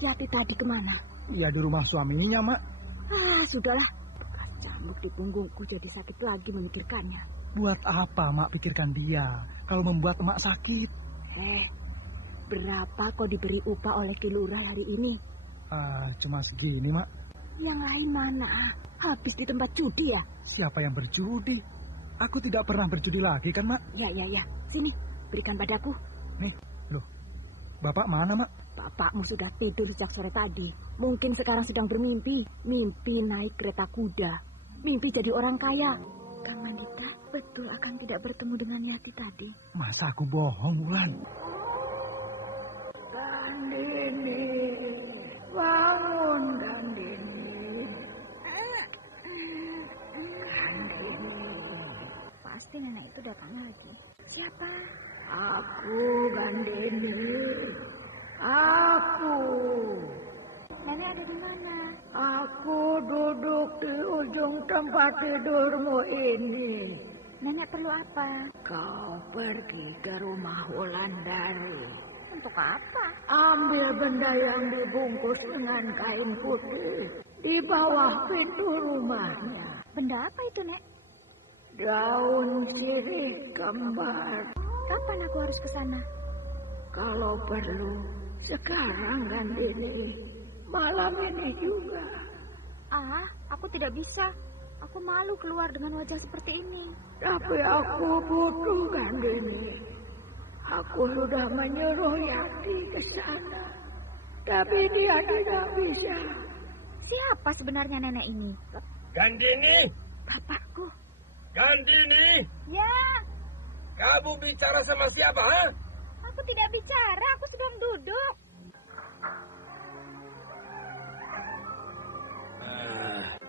Yati tadi kemana? Ya di rumah suaminya, Mak. Sudahlah. Bekas cambuk di punggungku jadi sakit lagi memikirkannya. Buat apa, Mak, pikirkan dia? Kalau membuat Mak sakit. Berapa kau diberi upah oleh Ki Lurah hari ini? Cuma segini, Mak. Yang lain mana? Habis di tempat judi ya? Siapa yang berjudi? Aku tidak pernah berjudi lagi kan, Mak? Ya. Sini, berikan padaku. Nih, loh. Bapak mana, Mak? Bapakmu sudah tidur sejak sore tadi. Mungkin sekarang sedang bermimpi. Mimpi naik kereta kuda. Mimpi jadi orang kaya. Kang Mandita, betul akan tidak bertemu dengan Yati tadi? Masa aku bohong, Wulan? Gandini, bangun Gandini. Gandini. Pasti nenek itu datang lagi. Siapa? Aku, Gandini. Aku. Nenek ada di mana? Aku duduk di ujung tempat tidurmu ini. Nenek perlu apa? Kau pergi ke rumah Wulandari. Untuk apa? Ambil benda yang dibungkus dengan kain putih di bawah pintu rumahnya. Benda apa itu, Nek? Daun sirih kembar. Kapan aku harus ke sana? Kalau perlu, sekarang kan ini. Malam ini juga. Aku tidak bisa. Aku malu keluar dengan wajah seperti ini. Tapi aku butuh Gandini. Aku sudah menyuruh Yati ke sana. Tapi dia tidak bisa. Siapa sebenarnya nenek ini? Gandini! Bapakku. Gandini! Ya. Kamu bicara sama siapa, ha? Aku tidak bicara, aku sedang duduk.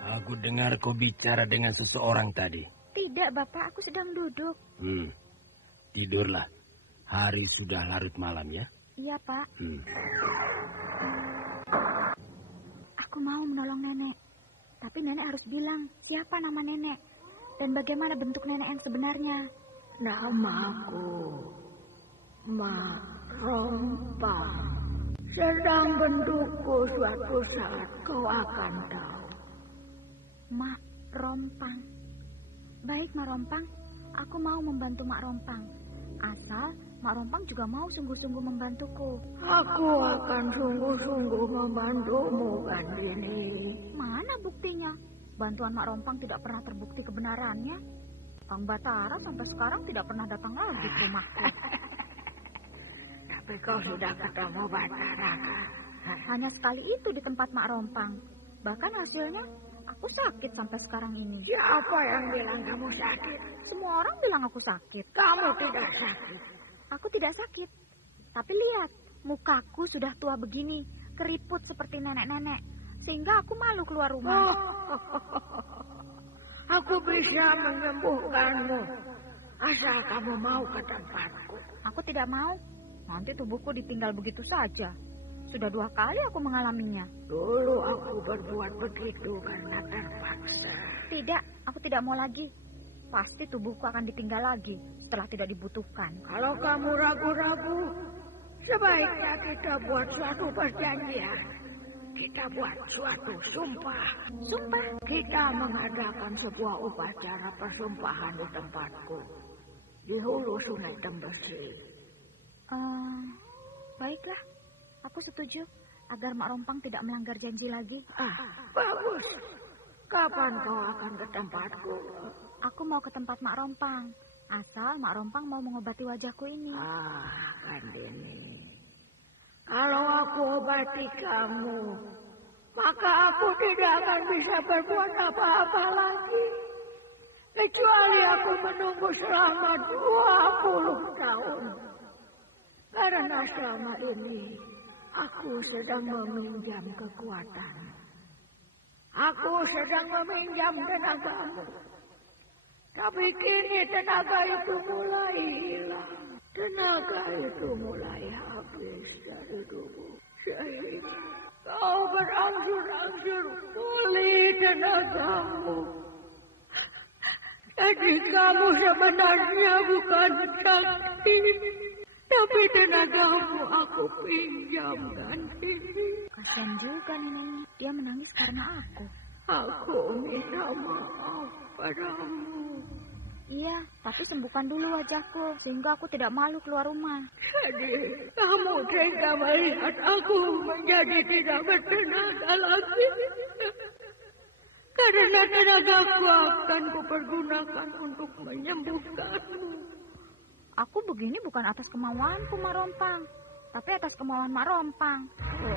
Aku dengar kau bicara dengan seseorang tadi. Tidak, Bapak, aku sedang duduk. Tidurlah. Hari sudah larut malam ya? Iya, Pak. Aku mau menolong nenek. Tapi nenek harus bilang siapa nama nenek. Dan bagaimana bentuk nenek yang sebenarnya. Namaku Mak Rompang. Sedang bentukku suatu saat kau akan tahu. Mak Rompang. Baik, Mak Rompang. Aku mau membantu Mak Rompang. Asal Mak Rompang juga mau sungguh-sungguh membantuku. Aku akan sungguh-sungguh membantumu, Gandini. Mana buktinya? Bantuan Mak Rompang tidak pernah terbukti kebenarannya. Kang Batara sampai sekarang tidak pernah datang lagi ke rumahku. Tapi kau sudah ketemu Batara. Hanya sekali itu di tempat Mak Rompang. Bahkan hasilnya aku sakit sampai sekarang ini. Siapa yang bilang kamu sakit? Semua orang bilang aku sakit. Kamu tidak sakit. Aku tidak sakit. Tapi lihat, mukaku sudah tua begini, keriput seperti nenek-nenek. sehingga aku malu keluar rumah. Aku bisa menyembuhkanmu, asal kamu mau ke tempatku. Aku tidak mau. Nanti tubuhku ditinggal begitu saja. Sudah 2 kali aku mengalaminya. Dulu aku berbuat begitu karena terpaksa. Tidak, aku tidak mau lagi. Pasti tubuhku akan ditinggal lagi setelah tidak dibutuhkan. Kalau kamu ragu-ragu, sebaiknya kita buat suatu perjanjian. Kita buat suatu sumpah. Sumpah? Kita mengadakan sebuah upacara persumpahan di tempatku. Di hulu Sungai Tembesi. Baiklah. Aku setuju agar Mak Rompang tidak melanggar janji lagi. Bagus. Kapan kau akan ke tempatku? Aku mau ke tempat Mak Rompang. Asal Mak Rompang mau mengobati wajahku ini. Kandini. Kalau aku obati kamu, maka aku tidak akan bisa berbuat apa-apa lagi. Kecuali aku menunggu selama 20 tahun. Karena selama ini aku sedang meminjam kekuatan. Aku sedang meminjam tenagamu. Tapi kini tenaga itu mulai hilang. Tenaga itu mulai habis dari tubuh. Sehingga kau berangsur-angsur pulih tenagamu. Jadi kamu sebenarnya bukan sakti. Tapi tenagamu aku pinjam nanti. Kasian juga Nenek, dia menangis karena aku. Aku minta maaf padamu. Iya, tapi sembuhkan dulu wajahku sehingga aku tidak malu keluar rumah. Jadi kamu tega melihat aku menjadi tidak bertenaga lagi. Karena tenagaku akan kupergunakan untuk menyembuhkanmu. Aku begini bukan atas kemauanku, Mak Rompang, tapi atas kemauan Mak Rompang.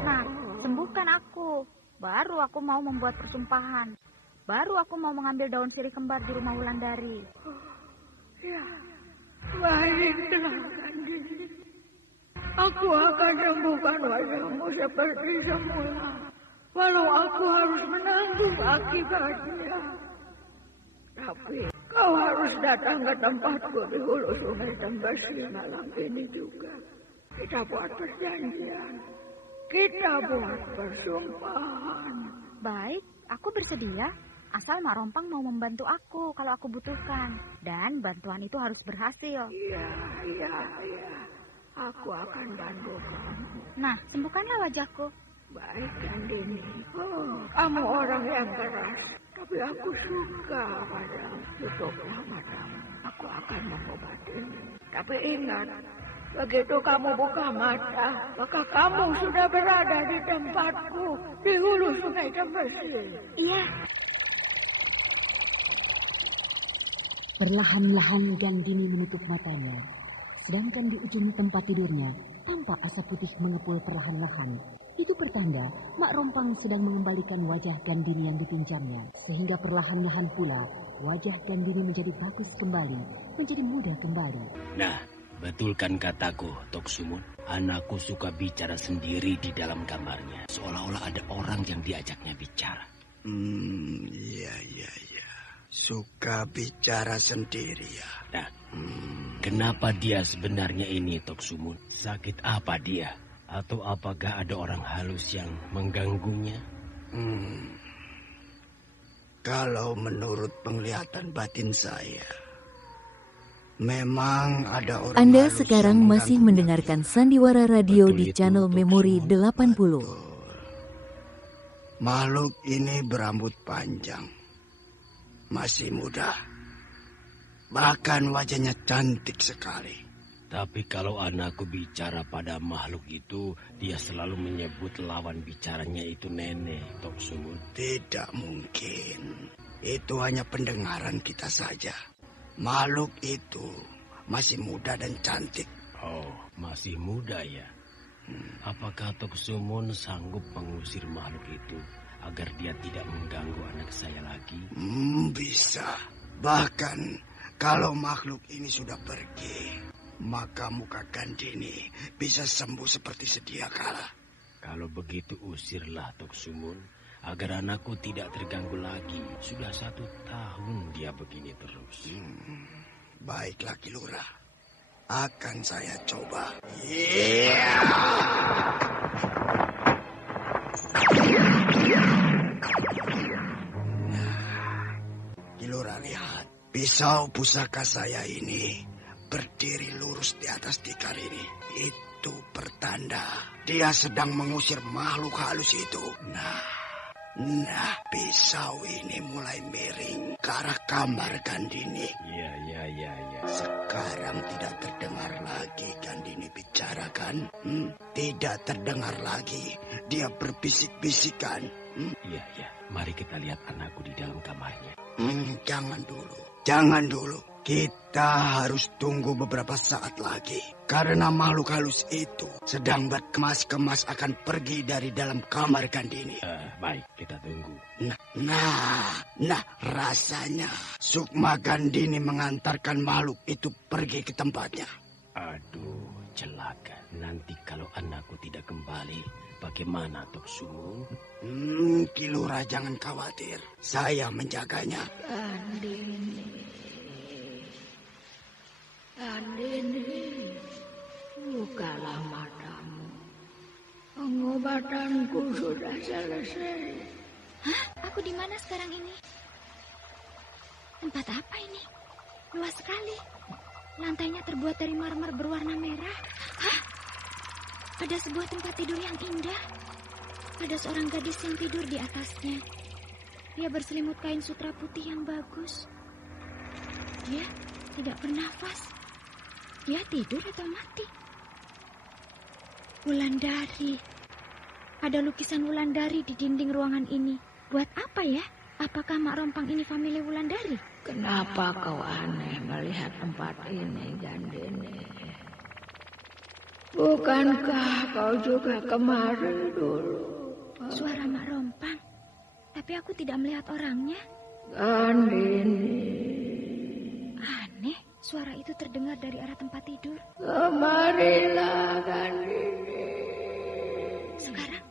Nah, sembuhkan aku. Baru aku mau membuat persumpahan. Baru aku mau mengambil daun sirih kembar di rumah Wulandari. Ya, baiklah, Kandini. Aku akan sembuhkan wajahmu seperti semula. Walau aku harus menanggung akibatnya. Tapi kau harus datang ke tempatku di hulu Sungai Tembesi malam ini juga. Kita buat perjanjian. Kita buat persumpahan. Baik, aku bersedia. Asal Mak Rompang mau membantu aku kalau aku butuhkan. Dan bantuan itu harus berhasil. Iya. Aku akan bantu kamu. Nah, sembuhkanlah wajahku. Baik, Kandini. Kamu orang yang keras. Tapi aku suka padamu. Tutuplah matamu. Aku akan mengobatimu. Tapi ingat, begitu kamu buka mata, maka kamu sudah berada di tempatku di hulu Sungai Tembesi. Iya. Perlahan-lahan Gandini menutup matanya, sedangkan di ujung tempat tidurnya tampak asap putih mengepul perlahan-lahan. Itu pertanda Mak Rompang sedang mengembalikan wajah Gandini yang dipinjamnya, sehingga perlahan-lahan pula wajah Gandini menjadi bagus kembali, menjadi muda kembali. Nah, betulkan kataku, Tok Sumut. Anakku suka bicara sendiri di dalam kamarnya, seolah-olah ada orang yang diajaknya bicara. Iya. Suka bicara sendiri ya. Nah, kenapa dia sebenarnya ini, Tok Sumut? Sakit apa dia? Atau apakah ada orang halus yang mengganggunya? Kalau menurut penglihatan batin saya, memang ada orang Anda halus sekarang masih mendengarkan Sandiwara Radio di channel Memori 80. Makhluk ini berambut panjang, masih muda, bahkan wajahnya cantik sekali. Tapi kalau anakku bicara pada makhluk itu, dia selalu menyebut lawan bicaranya itu nenek, Tok Sumut. Tidak mungkin. Itu hanya pendengaran kita saja. Makhluk itu masih muda dan cantik. Oh, masih muda ya? Apakah Tok Sumut sanggup mengusir makhluk itu agar dia tidak mengganggu anak saya lagi? Bisa. Bahkan kalau makhluk ini sudah pergi, maka muka Gandini bisa sembuh seperti sedia kala. Kalau begitu usirlah Tok Sumut. agar anakku tidak terganggu lagi. Sudah 1 tahun dia begini terus. Baiklah Ki Lurah, akan saya coba. Ki Lurah, lihat, pisau pusaka saya ini berdiri lurus di atas tikar ini. Itu pertanda dia sedang mengusir makhluk halus itu. Nah, pisau ini mulai miring ke arah kamar Gandini. Iya. Sekarang tidak terdengar lagi Gandini bicara kan? Tidak terdengar lagi dia berbisik-bisikan. Iya. Mari kita lihat anakku di dalam kamarnya. Jangan dulu. Kita harus tunggu beberapa saat lagi. Karena makhluk halus itu sedang berkemas-kemas akan pergi dari dalam kamar Gandini. Baik, kita tunggu. Nah, rasanya Sukma Gandini mengantarkan makhluk itu pergi ke tempatnya. Aduh, celaka. Nanti kalau anakku tidak kembali, bagaimana Tok Sumu? Ki Lurah jangan khawatir. Saya menjaganya. Gandini, bukalah matamu. Pengobatanku sudah selesai. Hah? Aku di mana sekarang ini? Tempat apa ini? Luas sekali. Lantainya terbuat dari marmer berwarna merah. Hah? Ada sebuah tempat tidur yang indah. Ada seorang gadis yang tidur di atasnya. Dia berselimut kain sutra putih yang bagus. Dia tidak bernafas. Dia tidur atau mati? Wulandari. Ada lukisan Wulandari di dinding ruangan ini. Buat apa ya? Apakah Mak Rompang ini famili Wulandari? Kenapa kau aneh melihat tempat ini, Gandini? Bukankah kau juga kemari dulu? Suara Mak Rompang. Tapi aku tidak melihat orangnya. Gandini. Aneh. Suara itu terdengar dari arah tempat tidur. Kemarilah, Gandini. Sekarang,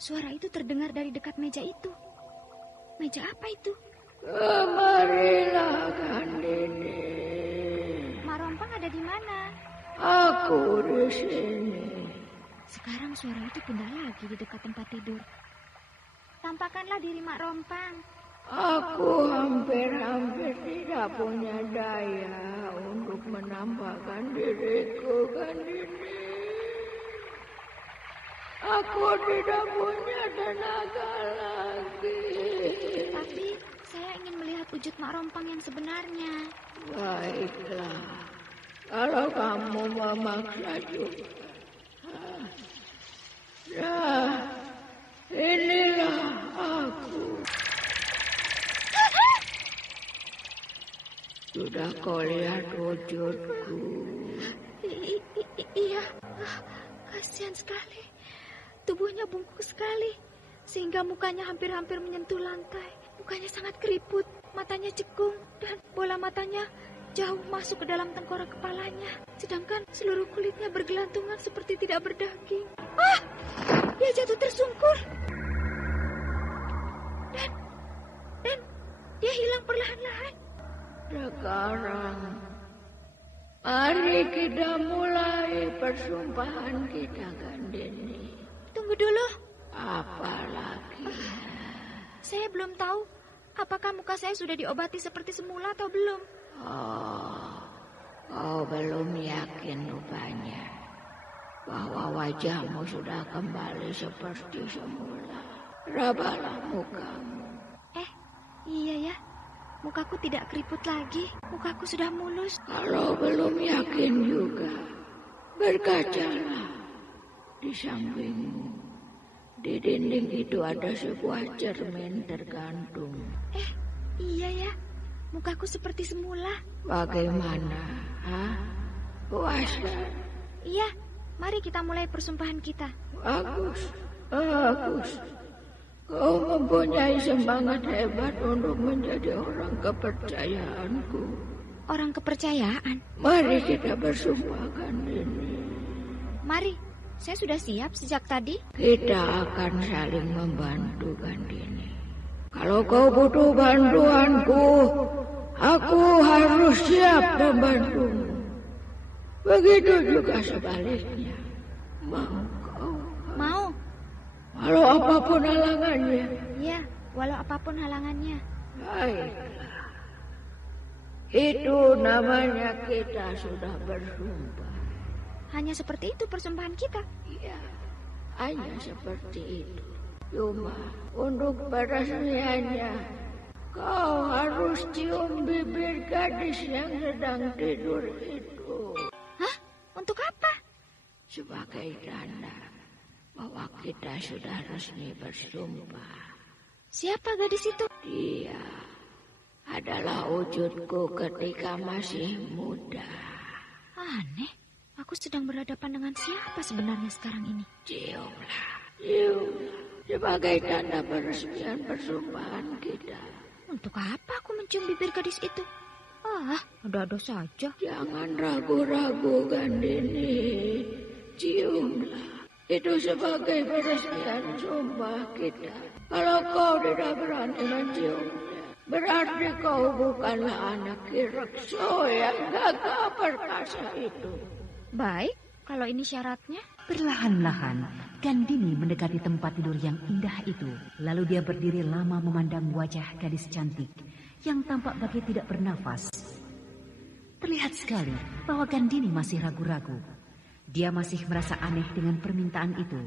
suara itu terdengar dari dekat meja itu. Meja apa itu? Kemarilah, Gandini. Mak Rompang ada di mana? Aku di sini. Sekarang suara itu pindah lagi di dekat tempat tidur. Tampakkanlah diri Mak Rompang. Aku hampir-hampir tidak punya daya untuk menampakkan diriku, Gandini. Aku tidak punya tenaga lagi. Tapi saya ingin melihat wujud Mak Rompang yang sebenarnya. Baiklah, kalau kamu memaksa juga. Ya, inilah aku. Sudah kau lihat wujudku? Iya, kasihan sekali. Tubuhnya bungkuk sekali, sehingga mukanya hampir-hampir menyentuh lantai. Mukanya sangat keriput, matanya cekung, dan bola matanya jauh masuk ke dalam tengkorak kepalanya. Sedangkan seluruh kulitnya bergelantungan seperti tidak berdaging. Dia jatuh tersungkur. Dan dia hilang perlahan-lahan. Sekarang, mari kita mulai persumpahan kita, Gandini. Tunggu dulu. Apa lagi? Saya belum tahu apakah muka saya sudah diobati seperti semula atau belum. Kau belum yakin rupanya bahwa wajahmu sudah kembali seperti semula. Rabalah mukamu. Iya ya. Mukaku tidak keriput lagi. Mukaku sudah mulus. Kalau belum yakin juga, berkacalah di sampingmu. Di dinding itu ada sebuah cermin tergantung. Iya ya. Mukaku seperti semula. Bagaimana? Puas kan? Iya. Mari kita mulai persumpahan kita. Bagus. Kau mempunyai semangat hebat untuk menjadi orang kepercayaanku. Orang kepercayaan? Mari kita bersumpahkan ini. Mari, Saya sudah siap sejak tadi. Kita akan saling membantu, Gandini. Kalau kau butuh bantuanku, aku harus siap membantumu. Begitu juga sebaliknya. Mau kau? Mau. Walau apapun halangannya. Iya, walau apapun halangannya. Baiklah. Itu namanya kita sudah bersumpah. Hanya seperti itu persumpahan kita? Iya, hanya seperti itu. Cuma untuk peresmiannya, kau harus cium bibir gadis yang sedang tidur itu. Hah? Untuk apa? Sebagai tanda bahwa kita sudah resmi bersumpah. Siapa gadis itu? Dia adalah wujudku ketika masih muda. Aneh, aku sedang berhadapan dengan siapa sebenarnya sekarang ini? Ciumlah, ciumlah. Sebagai tanda peresmian persumpahan kita. Untuk apa aku mencium bibir gadis itu? Ada-ada saja. Jangan ragu-ragu, Gandini. Ciumlah. Itu sebagai peresmian sumpah kita. Kalau kau tidak berani menciumnya, berarti kau bukanlah anak Kirekso yang gagah perkasa itu. Baik, kalau ini syaratnya. Perlahan-lahan, Gandini mendekati tempat tidur yang indah itu. Lalu dia berdiri lama memandang wajah gadis cantik yang tampak bagai tidak bernafas. Terlihat sekali bahwa Gandini masih ragu-ragu. Dia masih merasa aneh dengan permintaan itu.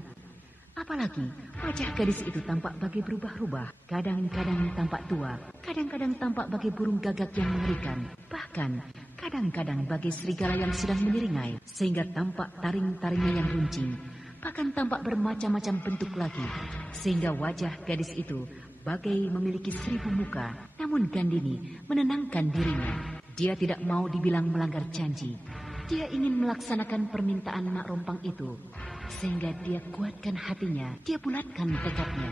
Apalagi wajah gadis itu tampak bagai berubah-ubah. Kadang-kadang tampak tua, kadang-kadang tampak bagai burung gagak yang mengerikan. Bahkan kadang-kadang bagai serigala yang sedang menyeringai, sehingga tampak taring-taringnya yang runcing. Bahkan tampak bermacam-macam bentuk lagi, sehingga wajah gadis itu bagai memiliki 1000 muka. Namun Gandini menenangkan dirinya. Dia tidak mau dibilang melanggar janji. Dia ingin melaksanakan permintaan Mak Rompang itu, sehingga dia kuatkan hatinya, dia bulatkan tekadnya.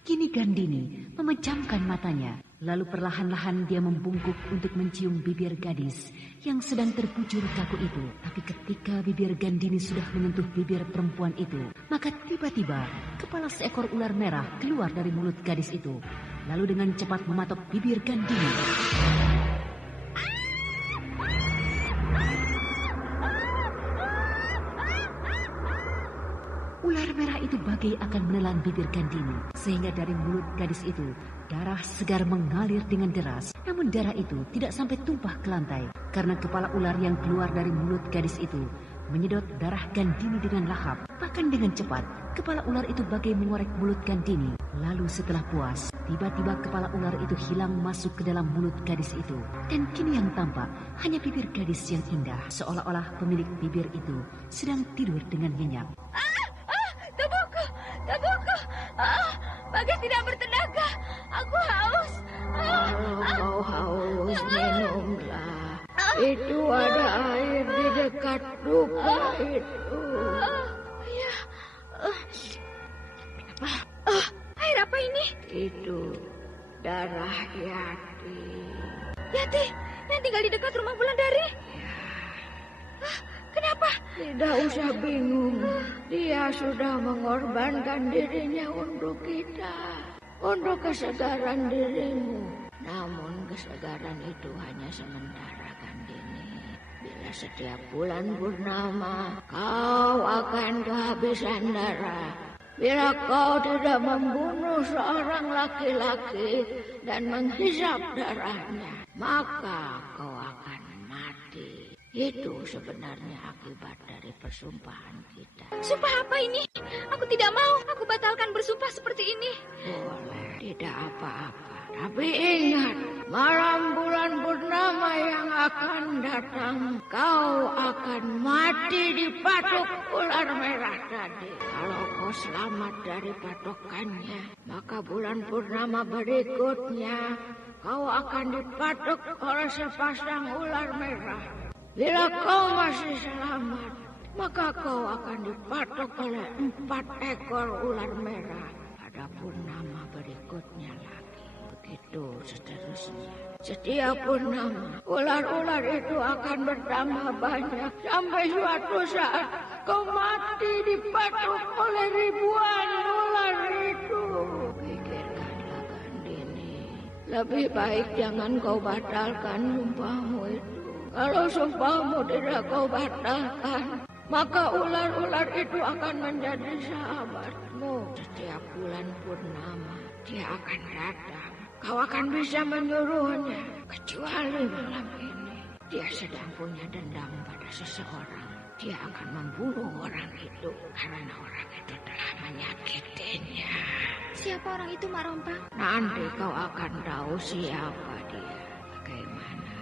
Kini Gandini memejamkan matanya, lalu perlahan-lahan dia membungkuk untuk mencium bibir gadis yang sedang terbujur kaku itu. Tapi ketika bibir Gandini sudah menyentuh bibir perempuan itu, maka tiba-tiba kepala seekor ular merah keluar dari mulut gadis itu, lalu dengan cepat mematok bibir Gandini. Ular merah itu bagai akan menelan bibir Gandini, sehingga dari mulut gadis itu darah segar mengalir dengan deras. Namun darah itu tidak sampai tumpah ke lantai, karena kepala ular yang keluar dari mulut gadis itu menyedot darah Gandini dengan lahap. Bahkan dengan cepat, kepala ular itu bagai mengorek mulut Gandini. Lalu setelah puas, tiba-tiba kepala ular itu hilang masuk ke dalam mulut gadis itu. Dan kini yang tampak hanya bibir gadis yang indah, seolah-olah pemilik bibir itu sedang tidur dengan nyenyak. Tubuhku, Bagas tidak bertenaga. Aku haus. Kau haus, minumlah. Itu ada air di dekat luka itu. Ya. Air apa ini? Itu darah Yati. Yati, yang tinggal di dekat rumah Wulandari. Kenapa? Tidak usah bingung. Dia sudah mengorbankan dirinya untuk kita. Untuk kesegaran dirimu. Namun kesegaran itu hanya sementara, Gandini. Bila setiap bulan purnama kau akan kehabisan darah. Bila kau tidak membunuh seorang laki-laki dan menghisap darahnya, maka kau akan mati. Itu sebenarnya akibat dari persumpahan kita. Sumpah apa ini? Aku tidak mau. Aku batalkan bersumpah seperti ini. Boleh, tidak apa-apa. Tapi ingat, malam bulan purnama yang akan datang, kau akan mati di patok ular merah tadi. Kalau kau selamat dari patokannya, maka bulan purnama berikutnya, kau akan dipatok oleh sepasang ular merah. Bila kau masih selamat, maka kau akan dipatok oleh 4 ekor ular merah pada purnama berikutnya lagi. begitu seterusnya. Setiap purnama, ular-ular itu akan bertambah banyak sampai suatu saat kau mati dipatuk oleh ribuan ular itu. Pikirkanlah Gandini, lebih baik jangan kau batalkan sumpahmu itu. Kalau sumpahmu tidak kau batalkan, maka ular-ular itu akan menjadi sahabatmu. Setiap bulan purnama, dia akan datang. Kau akan bisa menyuruhnya. Kecuali malam ini, dia sedang punya dendam pada seseorang. Dia akan membunuh orang itu karena orang itu telah menyakitinya. Siapa orang itu, Mak Rompang? Nanti kau akan tahu siapa dia. Bagaimana?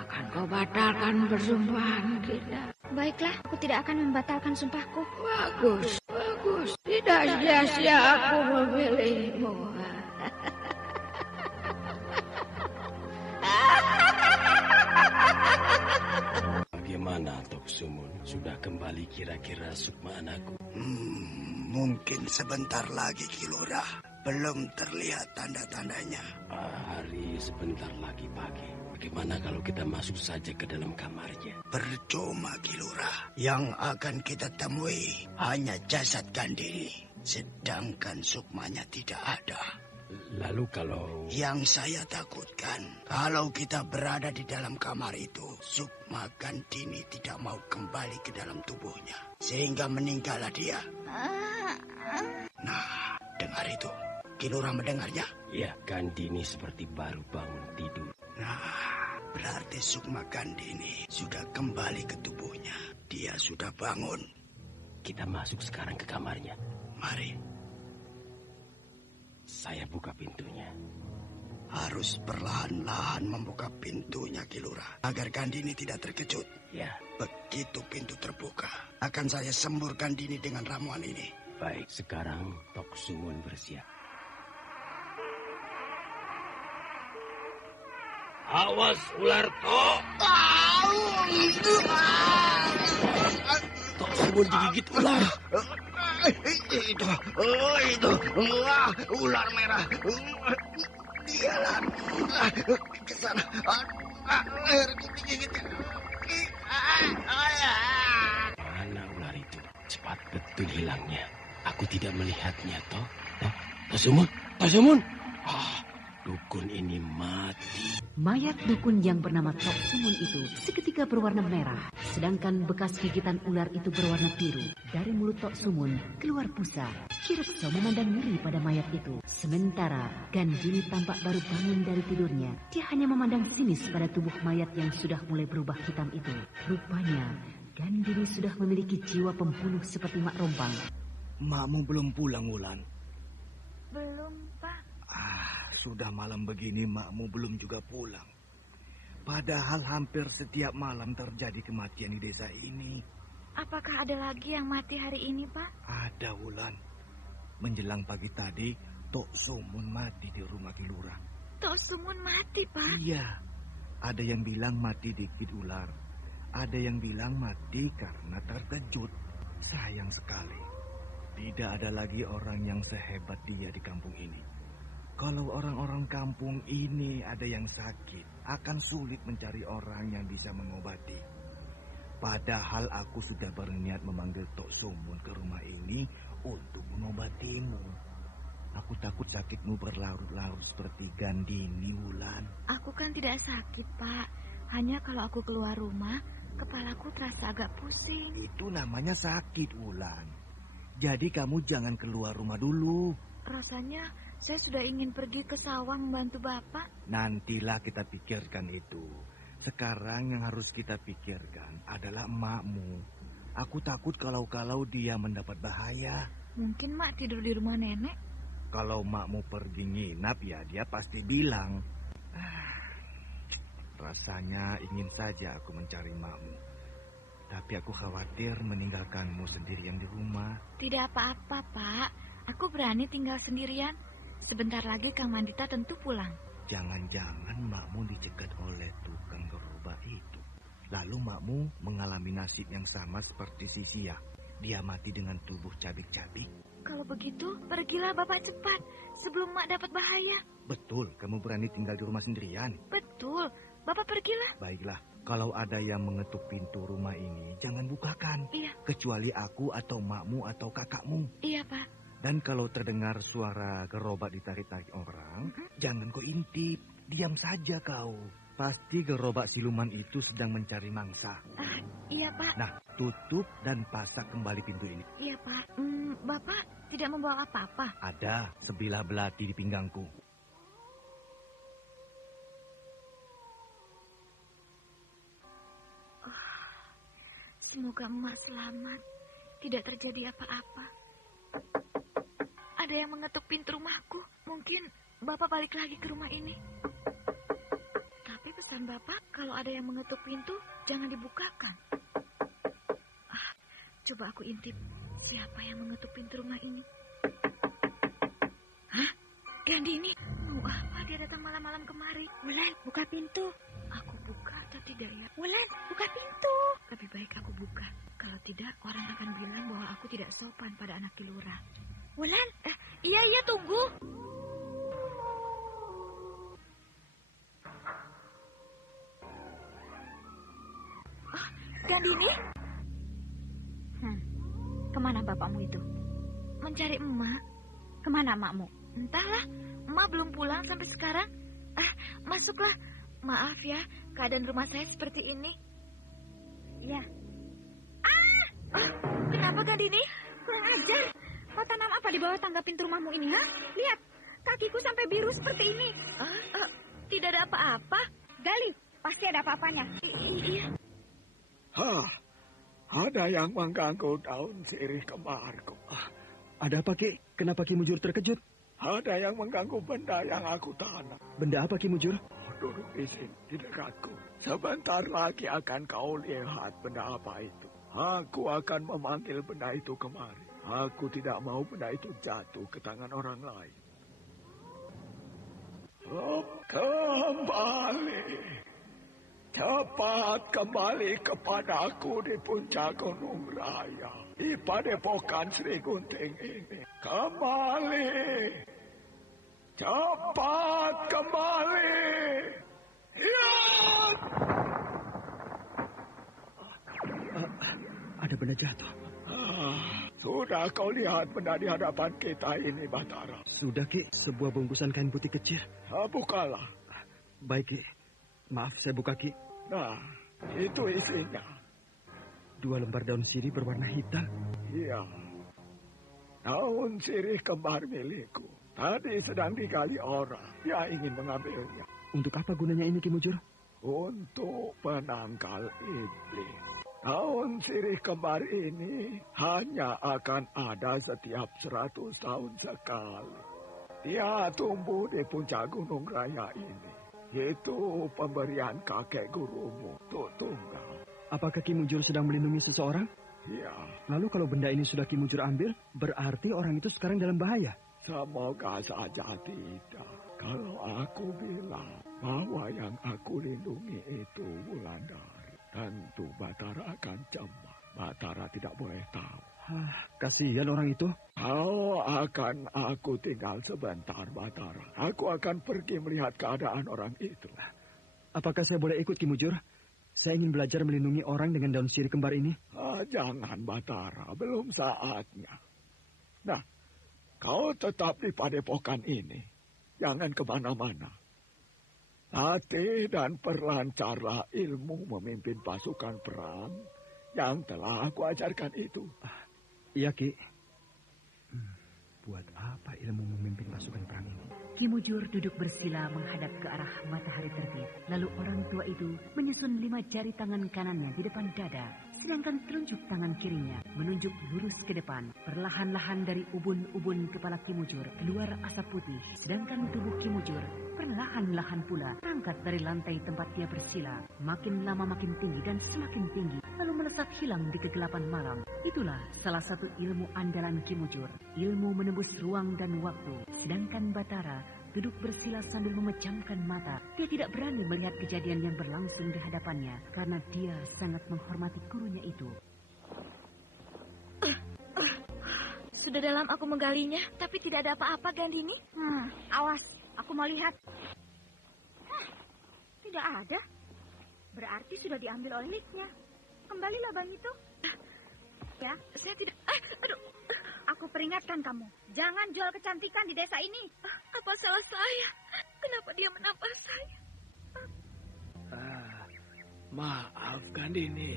Akan kau batalkan persumpahan kita? Baiklah, aku tidak akan membatalkan sumpahku. Bagus, bagus. Tidak sia-sia aku memilihmu. Bagaimana, Tok Sumun? Sudah kembali kira-kira sukma anakku? Mungkin sebentar lagi, Kilora. Belum terlihat tanda-tandanya. Hari sebentar lagi pagi. Bagaimana kalau kita masuk saja ke dalam kamarnya? Percuma, Kilora. Yang akan kita temui hanya jasad Gandini. Sedangkan sukmanya tidak ada. Lalu kalau... Yang saya takutkan, kalau kita berada di dalam kamar itu, sukma Gandini tidak mau kembali ke dalam tubuhnya. Sehingga meninggallah dia. Nah, dengar itu. Kilora mendengarnya? Ya, Gandini seperti baru bangun tidur. Nah, berarti sukma Gandini sudah kembali ke tubuhnya. Dia sudah bangun. Kita masuk sekarang ke kamarnya. Mari. Saya buka pintunya. Harus perlahan-lahan membuka pintunya, Kilora, agar Gandini tidak terkejut. Ya. Begitu pintu terbuka, akan saya sembur Gandini dengan ramuan ini. Baik, sekarang Tok Sumun bersiap. Awas ular Tok. Tok Sumun digigit ular. Itu, ular merah. Dia lari ke sana. Leherku digigit. Mana ular itu? Cepat betul hilangnya. Aku tidak melihatnya, Toh. Tok Sumun. Dukun ini mati. Mayat dukun yang bernama Tok Sumun itu seketika berwarna merah, sedangkan bekas gigitan ular itu berwarna biru. Dari mulut Tok Sumun keluar busa. Kirekso memandang ngeri pada mayat itu. Sementara Gandini tampak baru bangun dari tidurnya. Dia hanya memandang sinis pada tubuh mayat yang sudah mulai berubah hitam itu. Rupanya Gandini sudah memiliki jiwa pembunuh seperti Mak Rompang. Makmu belum pulang, Wulan? Belum, Pak. Sudah malam begini makmu belum juga pulang. Padahal hampir setiap malam terjadi kematian di desa ini. Apakah ada lagi yang mati hari ini, Pak? Ada, Wulan. Menjelang pagi tadi, Tok Sumun mati di rumah Kilora. Tok Sumun mati, Pak? Iya. Ada yang bilang mati digigit ular. Ada yang bilang mati karena terkejut. Sayang sekali. Tidak ada lagi orang yang sehebat dia di kampung ini. Kalau orang-orang kampung ini ada yang sakit, akan sulit mencari orang yang bisa mengobati. Padahal aku sudah berniat memanggil Tok Sumun ke rumah ini untuk mengobatimu. Aku takut sakitmu berlarut-larut seperti Gandini, Wulan. Aku kan tidak sakit, Pak. Hanya kalau aku keluar rumah, kepalaku terasa agak pusing. Itu namanya sakit, Wulan. Jadi kamu jangan keluar rumah dulu. Rasanya saya sudah ingin pergi ke sawah membantu Bapak. Nantilah kita pikirkan itu. Sekarang yang harus kita pikirkan adalah emakmu. Aku takut kalau dia mendapat bahaya. Mungkin Mak tidur di rumah nenek. Kalau makmu pergi nginap ya dia pasti bilang. Rasanya ingin saja aku mencari makmu. Tapi aku khawatir meninggalkanmu sendirian di rumah. Tidak apa-apa, Pak. Aku berani tinggal sendirian. Sebentar lagi Kang Mandita tentu pulang. Jangan-jangan makmu dicegat oleh tukang gerobak itu. Lalu makmu mengalami nasib yang sama seperti si Sia. Dia mati dengan tubuh cabik-cabik. Kalau begitu, pergilah Bapak cepat sebelum Mak dapat bahaya. Betul, kamu berani tinggal di rumah sendirian? Betul, Bapak pergilah. Baiklah, kalau ada yang mengetuk pintu rumah ini, jangan bukakan. Iya. Kecuali aku atau makmu atau kakakmu. Iya, Pak. Dan kalau terdengar suara gerobak ditarik-tarik orang, jangan kau intip. Diam saja kau. Pasti gerobak siluman itu sedang mencari mangsa. Iya, Pak. Nah, tutup dan pasak kembali pintu ini. Iya, Pak. Bapak tidak membawa apa-apa? Ada sebilah belati di pinggangku. Semoga Emak selamat. Tidak terjadi apa-apa. Ada yang mengetuk pintu rumahku. Mungkin Bapak balik lagi ke rumah ini. Tapi pesan Bapak, kalau ada yang mengetuk pintu, jangan dibukakan. Coba aku intip. Siapa yang mengetuk pintu rumah ini? Hah? Gandini? Mau apa dia datang malam-malam kemari? Wulan, buka pintu. Aku buka atau tidak ya? Wulan, buka pintu. Lebih baik aku buka. Kalau tidak, orang akan bilang bahwa aku tidak sopan pada anak kilurah. Wulan, iya, tunggu. Gandini? Kemana bapakmu itu? Mencari emak. Kemana emakmu? Entahlah, emak belum pulang sampai sekarang. Masuklah. Maaf ya, keadaan rumah saya seperti ini. Ya. Kenapa Gandini? Kurang ajar. Kau tanam apa di bawah tangga pintu rumahmu ini, ha? Lihat, kakiku sampai biru seperti ini. Tidak ada apa-apa. Gali, pasti ada apa-apanya. Iya. Ada yang mengganggu daun sirih kembarku. Ada apa, Ki? Kenapa Ki Mujur terkejut? Ada yang mengganggu benda yang aku tanam. Benda apa, Ki Mujur? Duduk di sini, di dekatku. Sebentar lagi akan kau lihat benda apa itu. Aku akan memanggil benda itu kemari. Aku tidak mau benda itu jatuh ke tangan orang lain. Kembali. Cepat kembali kepadaku di puncak Gunung Raya. Di padepokan Sri Gunting ini. Kembali. Cepat kembali. Ya! Ada benda jatuh. Sudah kau lihat benda di hadapan kita ini, Batara? Sudah, Ki. Sebuah bungkusan kain putih kecil. Bukalah. Baik, Ki. Maaf, saya buka, Ki. Nah, itu isinya. 2 lembar daun sirih berwarna hitam. Iya. Daun sirih kembar milikku. Tadi sedang digali orang. Dia ingin mengambilnya. Untuk apa gunanya ini, Ki Mujur? Untuk penangkal iblis. Daun sirih kembar ini hanya akan ada setiap 100 tahun sekali. Dia tumbuh di puncak Gunung Raya ini. Itu pemberian kakek gurumu, Tuk Tunggal. Apakah Ki Mujur sedang melindungi seseorang? Iya. Lalu kalau benda ini sudah Ki Mujur ambil, berarti orang itu sekarang dalam bahaya. Semoga saja tidak. Kalau aku bilang bahwa yang aku lindungi itu Wulandari, tentu Batara akan cemas. Batara tidak boleh tahu. Kasihan orang itu. Aku tinggal sebentar, Batara. Aku akan pergi melihat keadaan orang itu. Apakah saya boleh ikut, Ki Mujur? Saya ingin belajar melindungi orang dengan daun sirih kembar ini. Jangan, Batara. Belum saatnya. Nah, kau tetap di padepokan ini. Jangan kemana-mana. Latih dan perlancarlah ilmu memimpin pasukan perang yang telah aku ajarkan itu. Iya, Ki. Buat apa ilmu memimpin pasukan perang ini? Ki Mujur duduk bersila menghadap ke arah matahari terbit. Lalu orang tua itu menyusun 5 jari tangan kanannya di depan dada. Sedangkan telunjuk tangan kirinya menunjuk lurus ke depan. Perlahan-lahan dari ubun-ubun kepala Ki Mujur keluar asap putih. Sedangkan tubuh Ki Mujur perlahan-lahan pula terangkat dari lantai tempat dia bersila. Makin lama makin tinggi dan semakin tinggi. Lalu melesat hilang di kegelapan malam. Itulah salah satu ilmu andalan Ki Mujur. Ilmu menembus ruang dan waktu. Sedangkan Batara duduk bersila sambil memejamkan mata. Dia tidak berani melihat kejadian yang berlangsung di hadapannya karena dia sangat menghormati gurunya itu. Sudah dalam aku menggalinya, tapi tidak ada apa-apa, Gandini. Awas, aku mau lihat. Tidak ada. Berarti sudah diambil oleh Liknya. Kembalilah Bang itu. Ya, saya tidak... aduh. Aku peringatkan kamu. Jangan jual kecantikan di desa ini. Apa salah saya? Kenapa dia menampar saya? Maaf, Gandini.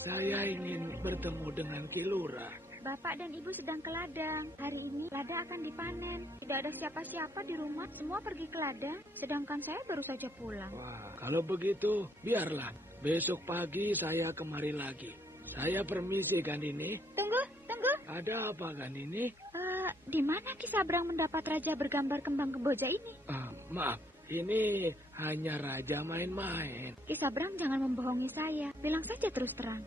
Saya ingin bertemu dengan Ki Lurah. Bapak dan Ibu sedang ke ladang. Hari ini lada akan dipanen. Tidak ada siapa-siapa di rumah. Semua pergi ke ladang. Sedangkan saya baru saja pulang. Wah, kalau begitu, biarlah. Besok pagi saya kemari lagi. Saya permisi, Gandini. Tunggu. Ada apa, Gandini? Di mana Ki Sabrang mendapat raja bergambar kembang kemboja ini? Maaf, ini hanya raja main-main. Ki Sabrang jangan membohongi saya. Bilang saja terus terang.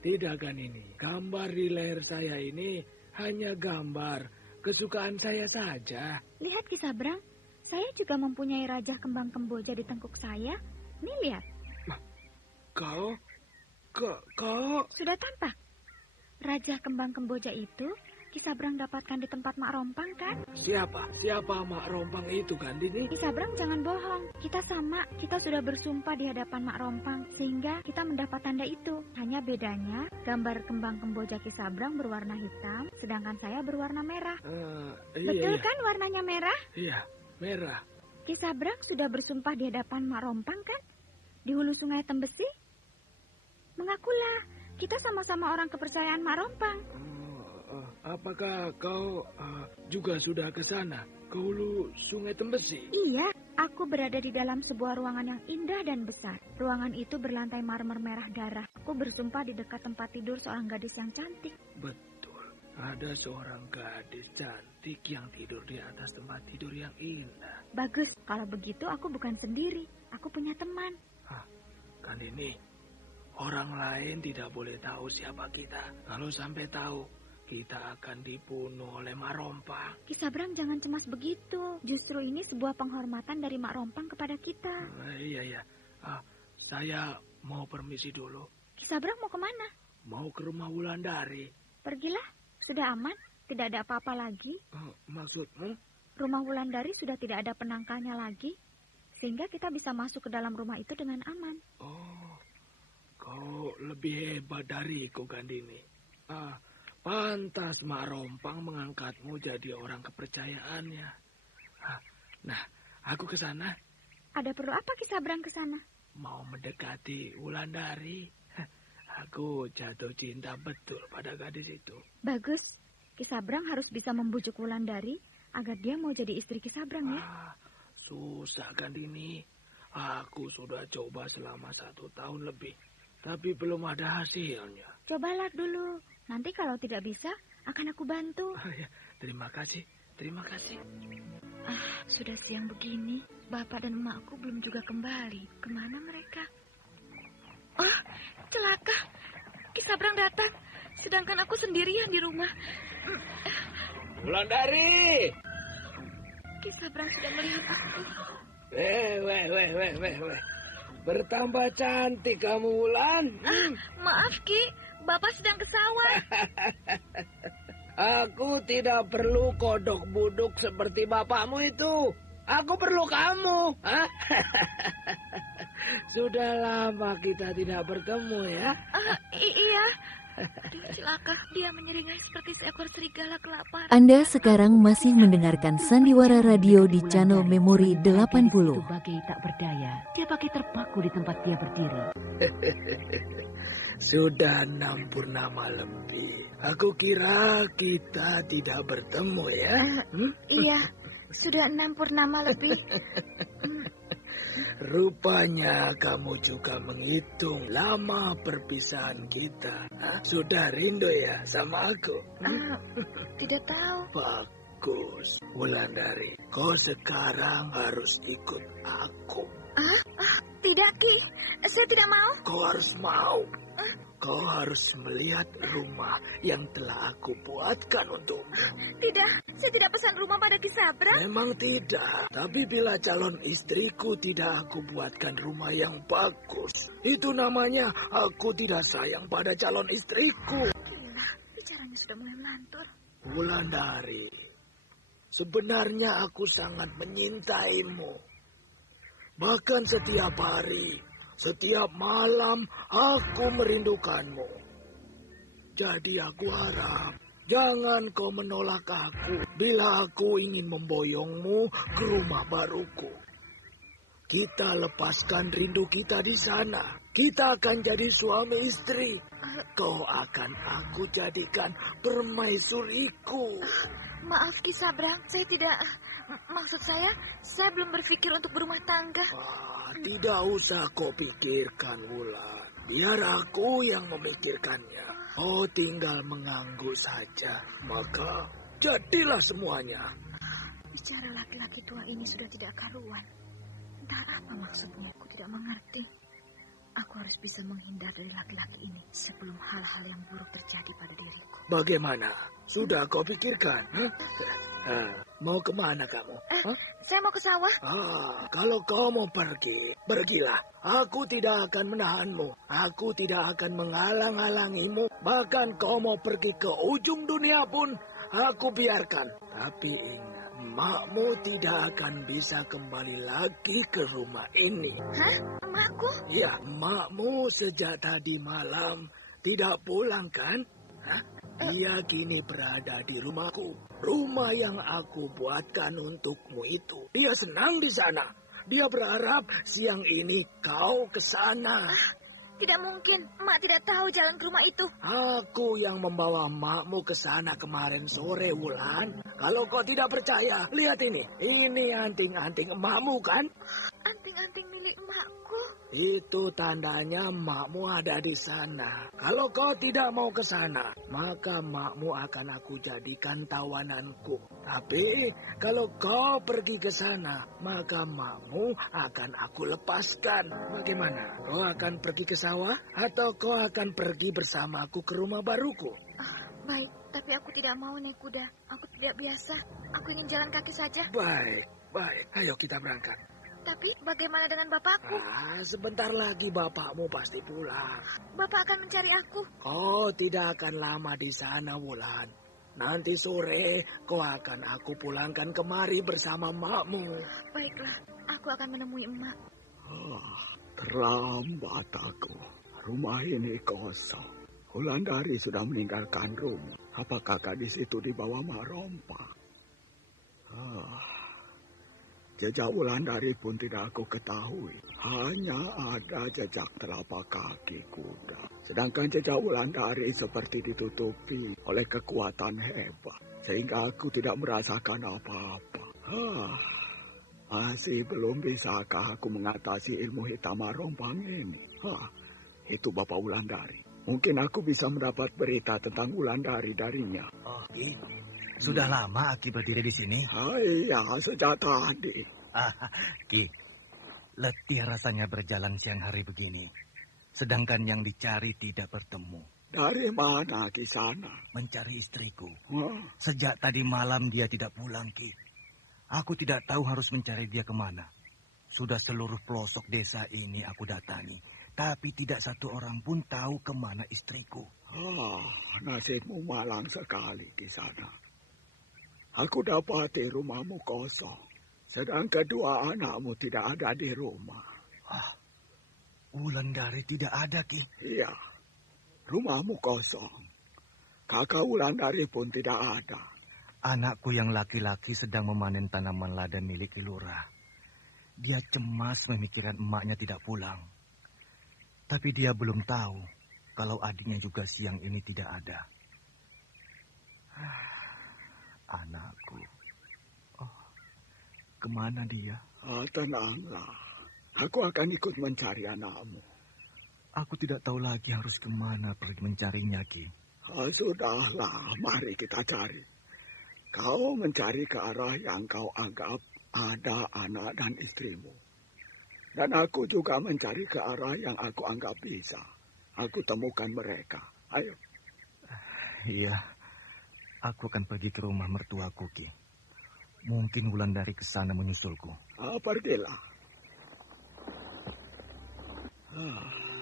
Tidak, Gandini. Gambar di leher saya ini hanya gambar kesukaan saya saja. Lihat Ki Sabrang, saya juga mempunyai raja kembang kemboja di tengkuk saya. Nih lihat. Kau? Sudah tampak. Raja kembang kemboja itu Ki Sabrang dapatkan di tempat Mak Rompang kan? Siapa Mak Rompang itu, Gandini? Ki Sabrang jangan bohong. Kita sama, kita sudah bersumpah di hadapan Mak Rompang sehingga kita mendapat tanda itu. Hanya bedanya gambar kembang kemboja Ki Sabrang berwarna hitam, sedangkan saya berwarna merah. Betul kan warnanya merah? Iya, merah. Ki Sabrang sudah bersumpah di hadapan Mak Rompang kan? Di hulu Sungai Tembesi? Mengakulah. Kita sama-sama orang kepercayaan Mak Rompang. Apakah kau juga sudah ke sana, ke hulu Sungai Tembesi? Iya, aku berada di dalam sebuah ruangan yang indah dan besar. Ruangan itu berlantai marmer merah darah. Aku bersumpah di dekat tempat tidur seorang gadis yang cantik. Betul, ada seorang gadis cantik yang tidur di atas tempat tidur yang indah. Bagus, kalau begitu aku bukan sendiri. Aku punya teman. Kan ini... Orang lain tidak boleh tahu siapa kita. Kalau sampai tahu, kita akan dibunuh oleh Mak Rompang. Ki Sabrang jangan cemas begitu. Justru ini sebuah penghormatan dari Mak Rompang kepada kita. Iya. Saya mau permisi dulu. Ki Sabrang mau kemana? Mau ke rumah Wulandari. Pergilah, sudah aman. Tidak ada apa-apa lagi. Maksudmu? Rumah Wulandari sudah tidak ada penangkalnya lagi. Sehingga kita bisa masuk ke dalam rumah itu dengan aman. Kau lebih hebat dariku, Gandini. Pantas Mak Rompang mengangkatmu jadi orang kepercayaannya. Nah, aku ke sana. Ada perlu apa Ki Sabrang ke sana? Mau mendekati Wulandari. Aku jatuh cinta betul pada gadis itu. Bagus. Ki Sabrang harus bisa membujuk Wulandari agar dia mau jadi istri Ki Sabrang ya. Susah, Gandini. Aku sudah coba selama 1 tahun lebih. Tapi belum ada hasilnya. Cobalah dulu. Nanti kalau tidak bisa, akan aku bantu. Terima kasih. Sudah siang begini. Bapak dan emakku belum juga kembali. Kemana mereka? Celaka. Ki Sabrang datang. Sedangkan aku sendirian di rumah. Wulandari! Ki Sabrang sudah melihat aku. Weh. Bertambah cantik kamu, Wulan. Maaf, Ki. Bapak sedang ke sawah. Aku tidak perlu kodok buduk seperti bapakmu itu. Aku perlu kamu. Sudah lama kita tidak bertemu ya. Iya. Celaka, dia menyeringai seperti seekor serigala kelaparan. Anda sekarang masih mendengarkan Sandiwara Radio di channel Memori 80. Itu bagai tak berdaya, dia bagai terpaku di tempat dia berdiri. Sudah 6 purnama lebih. Aku kira kita tidak bertemu ya. Iya, sudah 6 purnama lebih. Rupanya kamu juga menghitung lama perpisahan kita. Sudah rindu ya sama aku? Tidak tahu. Bagus, Wulandari. Kau sekarang harus ikut aku. Tidak, Ki. Saya tidak mau. Kau harus mau. Kau harus melihat rumah yang telah aku buatkan untukmu. Tidak, saya tidak pesan rumah pada Ki Sabrang. Memang tidak. Tapi bila calon istriku tidak aku buatkan rumah yang bagus, itu namanya aku tidak sayang pada calon istriku. Bicaranya sudah mulai melantur. Wulandari, sebenarnya aku sangat menyintaimu. Bahkan setiap hari, setiap malam aku merindukanmu. Jadi aku harap jangan kau menolak aku bila aku ingin memboyongmu ke rumah baruku. Kita lepaskan rindu kita di sana. Kita akan jadi suami istri. Kau akan aku jadikan permaisuriku. Maaf Ki Sabrang, saya tidak... Maksud saya belum berpikir untuk berumah tangga. Tidak usah kau pikirkan, Wulan. Biar aku yang memikirkannya. Kau tinggal mengangguk saja. Maka jadilah semuanya. Bicara laki-laki tua ini sudah tidak karuan. Entah apa maksudmu, aku tidak mengerti. Aku harus bisa menghindar dari laki-laki ini sebelum hal-hal yang buruk terjadi pada diriku. Bagaimana? Sudah kau pikirkan? Mau kemana kamu? Saya mau ke sawah. Kalau kau mau pergi, pergilah. Aku tidak akan menahanmu. Aku tidak akan menghalang-halangimu. Bahkan kau mau pergi ke ujung dunia pun, aku biarkan. Tapi ingat, emakmu tidak akan bisa kembali lagi ke rumah ini. Hah? Emakku? Ya, emakmu sejak tadi malam tidak pulang kan? Dia kini berada di rumahku. Rumah yang aku buatkan untukmu itu. Dia senang di sana. Dia berharap siang ini kau ke sana. Tidak mungkin, emak tidak tahu jalan ke rumah itu. Aku yang membawa emakmu ke sana kemarin sore, Wulan. Kalau kau tidak percaya, lihat ini. Ini anting-anting emakmu kan? Anting-anting milik emakku. Itu tandanya emakmu ada di sana. Kalau kau tidak mau ke sana, maka emakmu akan aku jadikan tawananku. Tapi kalau kau pergi ke sana, maka emakmu akan aku lepaskan. Bagaimana? Kau akan pergi ke sawah atau kau akan pergi bersamaku ke rumah baruku? Baik, tapi aku tidak mau naik kuda. Aku tidak biasa. Aku ingin jalan kaki saja. Baik. Ayo kita berangkat. Tapi bagaimana dengan bapakku? Sebentar lagi bapakmu pasti pulang. Bapak akan mencari aku. Kau tidak akan lama di sana, Wulan. Nanti sore kau akan aku pulangkan kemari bersama emakmu. Baiklah, aku akan menemui emak. Terlambat aku. Rumah ini kosong. Wulandari sudah meninggalkan rumah. Apakah gadis itu dibawa Marompa? Jejak Wulandari pun tidak aku ketahui. Hanya ada jejak telapak kaki kuda. Sedangkan jejak Wulandari seperti ditutupi oleh kekuatan hebat. Sehingga aku tidak merasakan apa-apa. Masih belum bisakah aku mengatasi ilmu hitam Marompang ini? Itu Bapak Wulandari. Mungkin aku bisa mendapat berita tentang Wulandari darinya. Sudah lama Aki berdiri di sini? Iya, sejak tadi. Ki, letih rasanya berjalan siang hari begini. Sedangkan yang dicari tidak bertemu. Dari mana Ki sana? Mencari istriku. Sejak tadi malam dia tidak pulang, Ki. Aku tidak tahu harus mencari dia kemana. Sudah seluruh pelosok desa ini aku datangi. Tapi tidak satu orang pun tahu kemana istriku. Nasibmu malang sekali Ki sana. Aku dapati rumahmu kosong. Sedang kedua anakmu tidak ada di rumah. Wulandari tidak ada, Ki? Iya, rumahmu kosong. Kakak Wulandari pun tidak ada. Anakku yang laki-laki sedang memanen tanaman lada milik Kilura. Dia cemas memikirkan emaknya tidak pulang. Tapi dia belum tahu kalau adiknya juga siang ini tidak ada. Anakku. Kemana dia? Tenanglah. Aku akan ikut mencari anakmu. Aku tidak tahu lagi harus kemana pergi mencarinya, Ki. Sudahlah, mari kita cari. Kau mencari ke arah yang kau anggap ada anak dan istrimu. Dan aku juga mencari ke arah yang aku anggap bisa. Aku temukan mereka. Ayo. Iya. Aku akan pergi ke rumah mertuaku, Ki. Mungkin Wulandari ke sana menyusulku. Pergilah.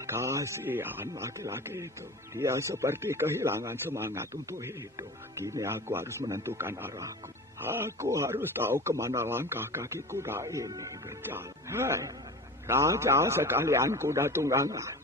Kasihan laki-laki itu. Dia seperti kehilangan semangat untuk hidup. Kini aku harus menentukan arahku. Aku harus tahu kemana langkah kaki kuda ini berjalan. Hei, raja sekalian kuda tunggangan.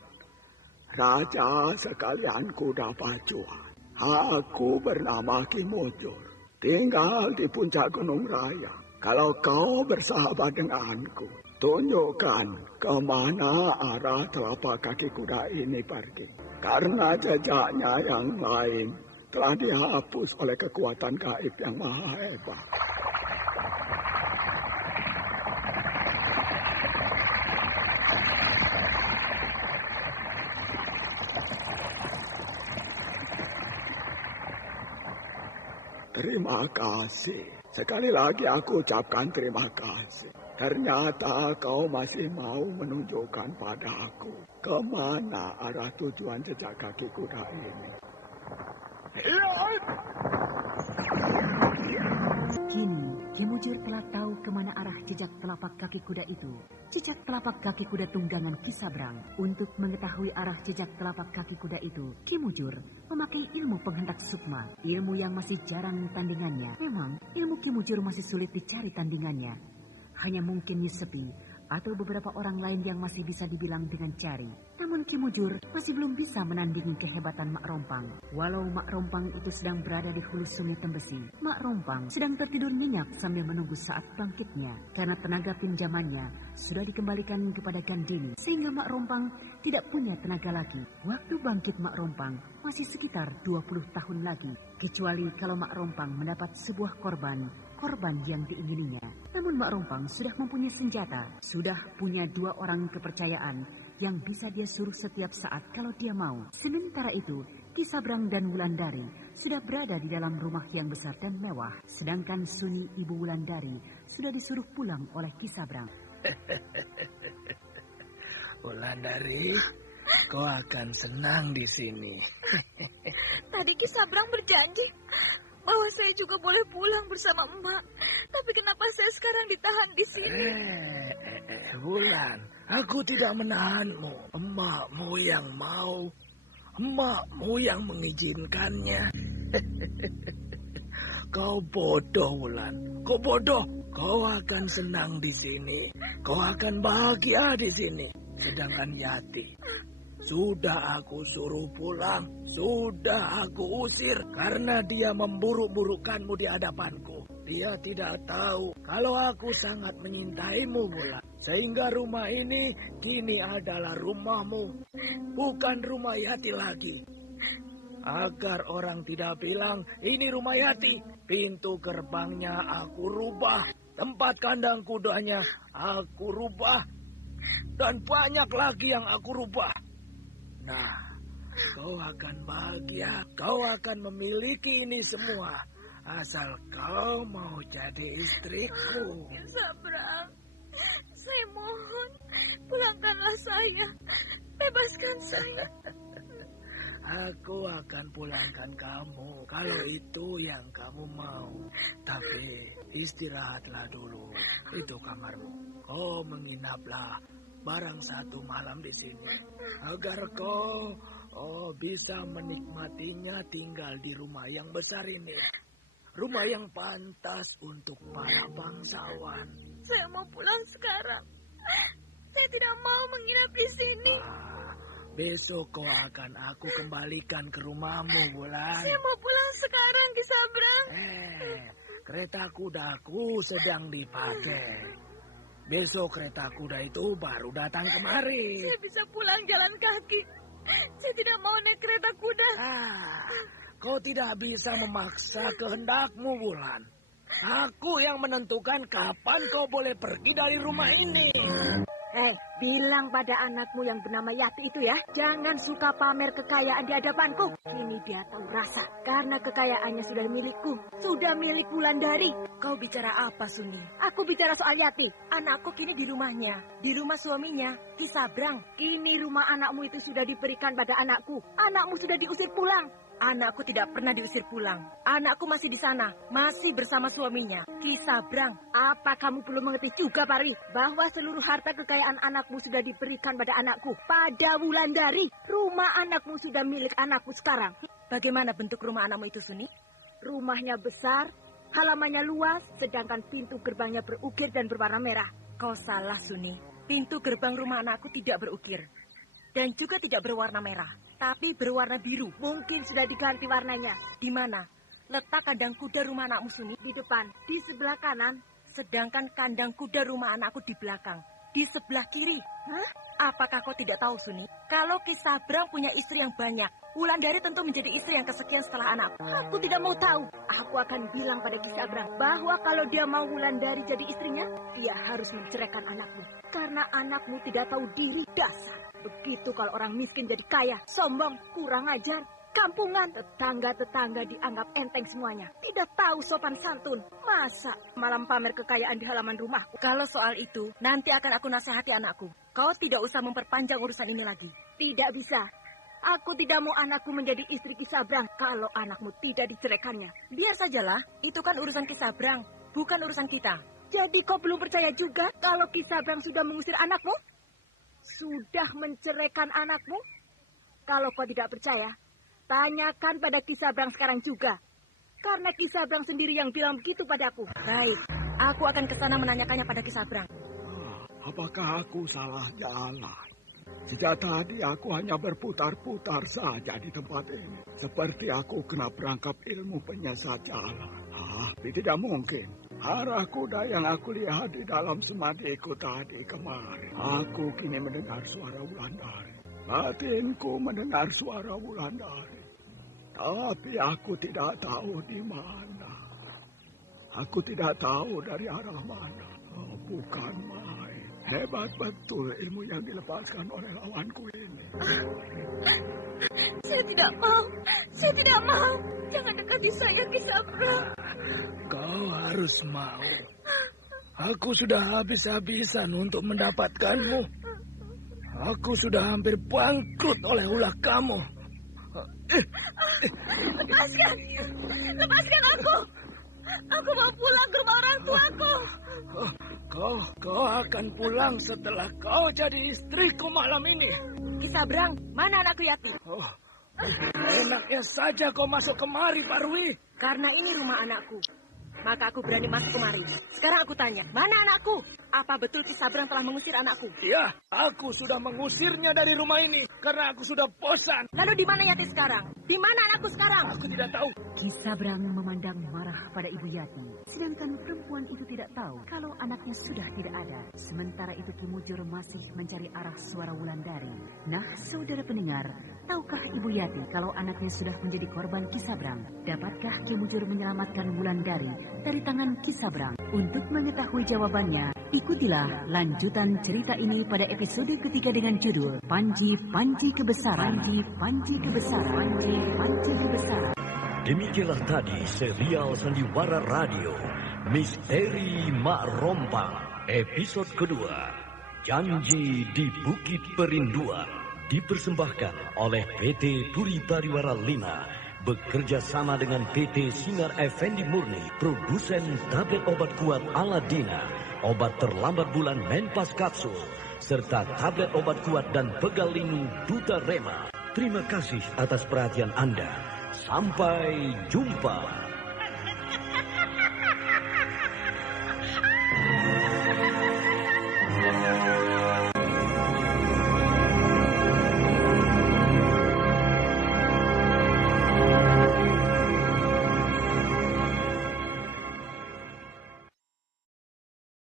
Raja sekalian kuda pacuan. Aku bernama Ki Mujur. Tinggal di puncak Gunung Raya. Kalau kau bersahabat denganku, tunjukkan kemana arah telapak kaki kuda ini pergi. Karena jejaknya yang lain telah dihapus oleh kekuatan gaib yang maha hebat. Terima kasih. Sekali lagi aku ucapkan terima kasih. Ternyata kau masih mau menunjukkan padaku kemana arah tujuan jejak kaki kuda ini. Kini, Ki Mujur telah tahu kemana arah jejak telapak kaki kuda itu. Jejak telapak kaki kuda tunggangan Ki Sabrang. Untuk mengetahui arah jejak telapak kaki kuda itu, Ki Mujur memakai ilmu penghentak sukma. Ilmu yang masih jarang tandingannya. Memang, ilmu Ki Mujur masih sulit dicari tandingannya. Hanya mungkin Nyi Sepi atau beberapa orang lain yang masih bisa dibilang dengan cari. Namun Ki Mujur masih belum bisa menandingi kehebatan Mak Rompang. Walau Mak Rompang itu sedang berada di hulu sungai Tembesi, Mak Rompang sedang tertidur nyenyak sambil menunggu saat bangkitnya. Karena tenaga pinjamannya sudah dikembalikan kepada Gandini, sehingga Mak Rompang tidak punya tenaga lagi. Waktu bangkit Mak Rompang masih sekitar 20 tahun lagi. Kecuali kalau Mak Rompang mendapat sebuah korban yang diingininya. Namun Mak Rompang sudah mempunyai senjata, sudah punya 2 orang kepercayaan yang bisa dia suruh setiap saat kalau dia mau. Sementara itu, Ki Sabrang dan Wulandari sudah berada di dalam rumah yang besar dan mewah. Sedangkan Suni Ibu Wulandari sudah disuruh pulang oleh Ki Sabrang. Wulandari, kau akan senang di sini. Tadi Ki Sabrang berjanji bahwa saya juga boleh pulang bersama emak. Tapi kenapa saya sekarang ditahan di sini? Wulan, aku tidak menahanmu. Emakmu yang mau. Emakmu yang mengizinkannya. Kau bodoh, Wulan. Kau bodoh. Kau akan senang di sini. Kau akan bahagia di sini. Sedangkan Yati sudah aku suruh pulang, sudah aku usir karena dia memburuk-burukkanmu di hadapanku. Dia tidak tahu kalau aku sangat menyintaimu, Wulan. Sehingga rumah ini kini adalah rumahmu, bukan rumah Yati lagi. Agar orang tidak bilang ini rumah Yati, pintu gerbangnya aku rubah, tempat kandang kudanya aku rubah, dan banyak lagi yang aku rubah. Nah, kau akan bahagia, kau akan memiliki ini semua, asal kau mau jadi istriku. Sabrang, saya mohon, pulangkanlah saya, bebaskan saya. Aku akan pulangkan kamu, kalau itu yang kamu mau. Tapi istirahatlah dulu, itu kamarmu. Kau menginaplah barang 1 malam di sini, agar kau bisa menikmatinya tinggal di rumah yang besar ini. Rumah yang pantas untuk para bangsawan. Saya mau pulang sekarang. Saya tidak mau menginap di sini. Besok kau akan aku kembalikan ke rumahmu, Wulan. Saya mau pulang sekarang, Ki Sabrang. Kereta kudaku sedang dipakai. Besok kereta kuda itu baru datang kemari. Saya bisa pulang jalan kaki. Saya tidak mau naik kereta kuda. Kau tidak bisa memaksa kehendakmu, Wulan. Aku yang menentukan kapan kau boleh pergi dari rumah ini. Bilang pada anakmu yang bernama Yati itu ya, jangan suka pamer kekayaan di hadapanku. Kini dia tahu rasa, karena kekayaannya sudah milikku, sudah milik Wulandari. Kau bicara apa, Suni? Aku bicara soal Yati. Anakku kini di rumahnya, di rumah suaminya, Ki Sabrang. Kini rumah anakmu itu sudah diberikan pada anakku. Anakmu sudah diusir pulang. Anakku tidak pernah diusir pulang. Anakku masih di sana, masih bersama suaminya, Ki Sabrang. Apa kamu belum mengerti juga, Pari, bahwa seluruh harta kekayaan anakmu sudah diberikan pada anakku, pada Wulandari. Rumah anakmu sudah milik anakku sekarang. Bagaimana bentuk rumah anakmu itu, Suni? Rumahnya besar, halamannya luas, sedangkan pintu gerbangnya berukir dan berwarna merah. Kau salah, Suni. Pintu gerbang rumah anakku tidak berukir. Dan juga tidak berwarna merah, tapi berwarna biru. Mungkin sudah diganti warnanya. Di mana? Letak kandang kuda rumah anakmu, Suni? Di depan, di sebelah kanan. Sedangkan kandang kuda rumah anakku di belakang, di sebelah kiri. Hah? Apakah kau tidak tahu, Suni? Kalau Ki Sabrang punya istri yang banyak, Wulandari tentu menjadi istri yang kesekian setelah anakku. Aku tidak mau tahu. Aku akan bilang pada Ki Sabrang bahwa kalau dia mau Wulandari jadi istrinya, dia harus menceraikan anakmu. Karena anakmu tidak tahu diri, dasar. Begitu kalau orang miskin jadi kaya, sombong, kurang ajar. Kampungan, tetangga-tetangga dianggap enteng semuanya. Tidak tahu sopan santun. Masa malam pamer kekayaan di halaman rumahku? Kalau soal itu, nanti akan aku nasihati anakku. Kau tidak usah memperpanjang urusan ini lagi. Tidak bisa. Aku tidak mau anakku menjadi istri Ki Sabrang kalau anakmu tidak diceraikannya. Biar sajalah, itu kan urusan Ki Sabrang, bukan urusan kita. Jadi kau belum percaya juga kalau Ki Sabrang sudah mengusir anakmu? Sudah menceraikan anakmu? Kalau kau tidak percaya, tanyakan pada Ki Sabrang sekarang juga. Karena Ki Sabrang sendiri yang bilang begitu padaku. Baik, aku akan ke sana menanyakannya pada Ki Sabrang. Apakah aku salah jalan? Sejak tadi aku hanya berputar-putar saja di tempat ini. Seperti aku kena perangkap ilmu penyiasat jalan. Tapi tidak mungkin. Arah kuda yang aku lihat di dalam semadiku tadi kemarin. Aku kini mendengar suara Wulandari. Batinku mendengar suara Wulandari. Tapi aku tidak tahu di mana. Aku tidak tahu dari arah mana. Bukan main. Hebat betul ilmu yang dilepaskan oleh lawanku ini. Saya tidak mau. Saya tidak mau. Jangan dekati saya, Ki Sabrang. Kau harus mau. Aku sudah habis-habisan untuk mendapatkanmu. Aku sudah hampir bangkrut oleh ulah kamu. Lepaskan. Lepaskan aku. Aku mau pulang ke rumah orang tuaku. Kau akan pulang setelah kau jadi istriku malam ini. Ki Sabrang, mana anakku Yati? Enaknya saja kau masuk kemari, Parwi. Karena ini rumah anakku, maka aku berani masuk kemari. Sekarang aku tanya, mana anakku? Apa betul Ki Sabrang telah mengusir anakku? Ya, aku sudah mengusirnya dari rumah ini karena aku sudah bosan. Lalu di mana Yati sekarang? Di mana anakku sekarang? Aku tidak tahu. Ki Sabrang memandang marah pada Ibu Yati. Sedangkan perempuan itu tidak tahu kalau anaknya sudah tidak ada. Sementara itu Ki Mujur masih mencari arah suara Wulandari. Nah, saudara pendengar, tahukah Ibu Yati kalau anaknya sudah menjadi korban Ki Sabrang? Dapatkah Ki Mujur menyelamatkan Wulandari dari tangan Ki Sabrang? Untuk mengetahui jawabannya, ikutilah lanjutan cerita ini pada episode ketiga dengan judul Panji Kebesaran. Panji Kebesaran. Panji Kebesaran. Demikianlah tadi serial Sandiwara Radio Misteri Mak Rompang episode kedua, Janji di Bukit Perinduan, dipersembahkan oleh PT Puri Bariwara 5 bekerja sama dengan PT Sinar Effendi Murni, produsen tablet obat kuat Aladina, obat terlambat bulan Menpas Kapsul, serta tablet obat kuat dan pegal linu Duta Rema. Terima kasih atas perhatian Anda. Sampai jumpa.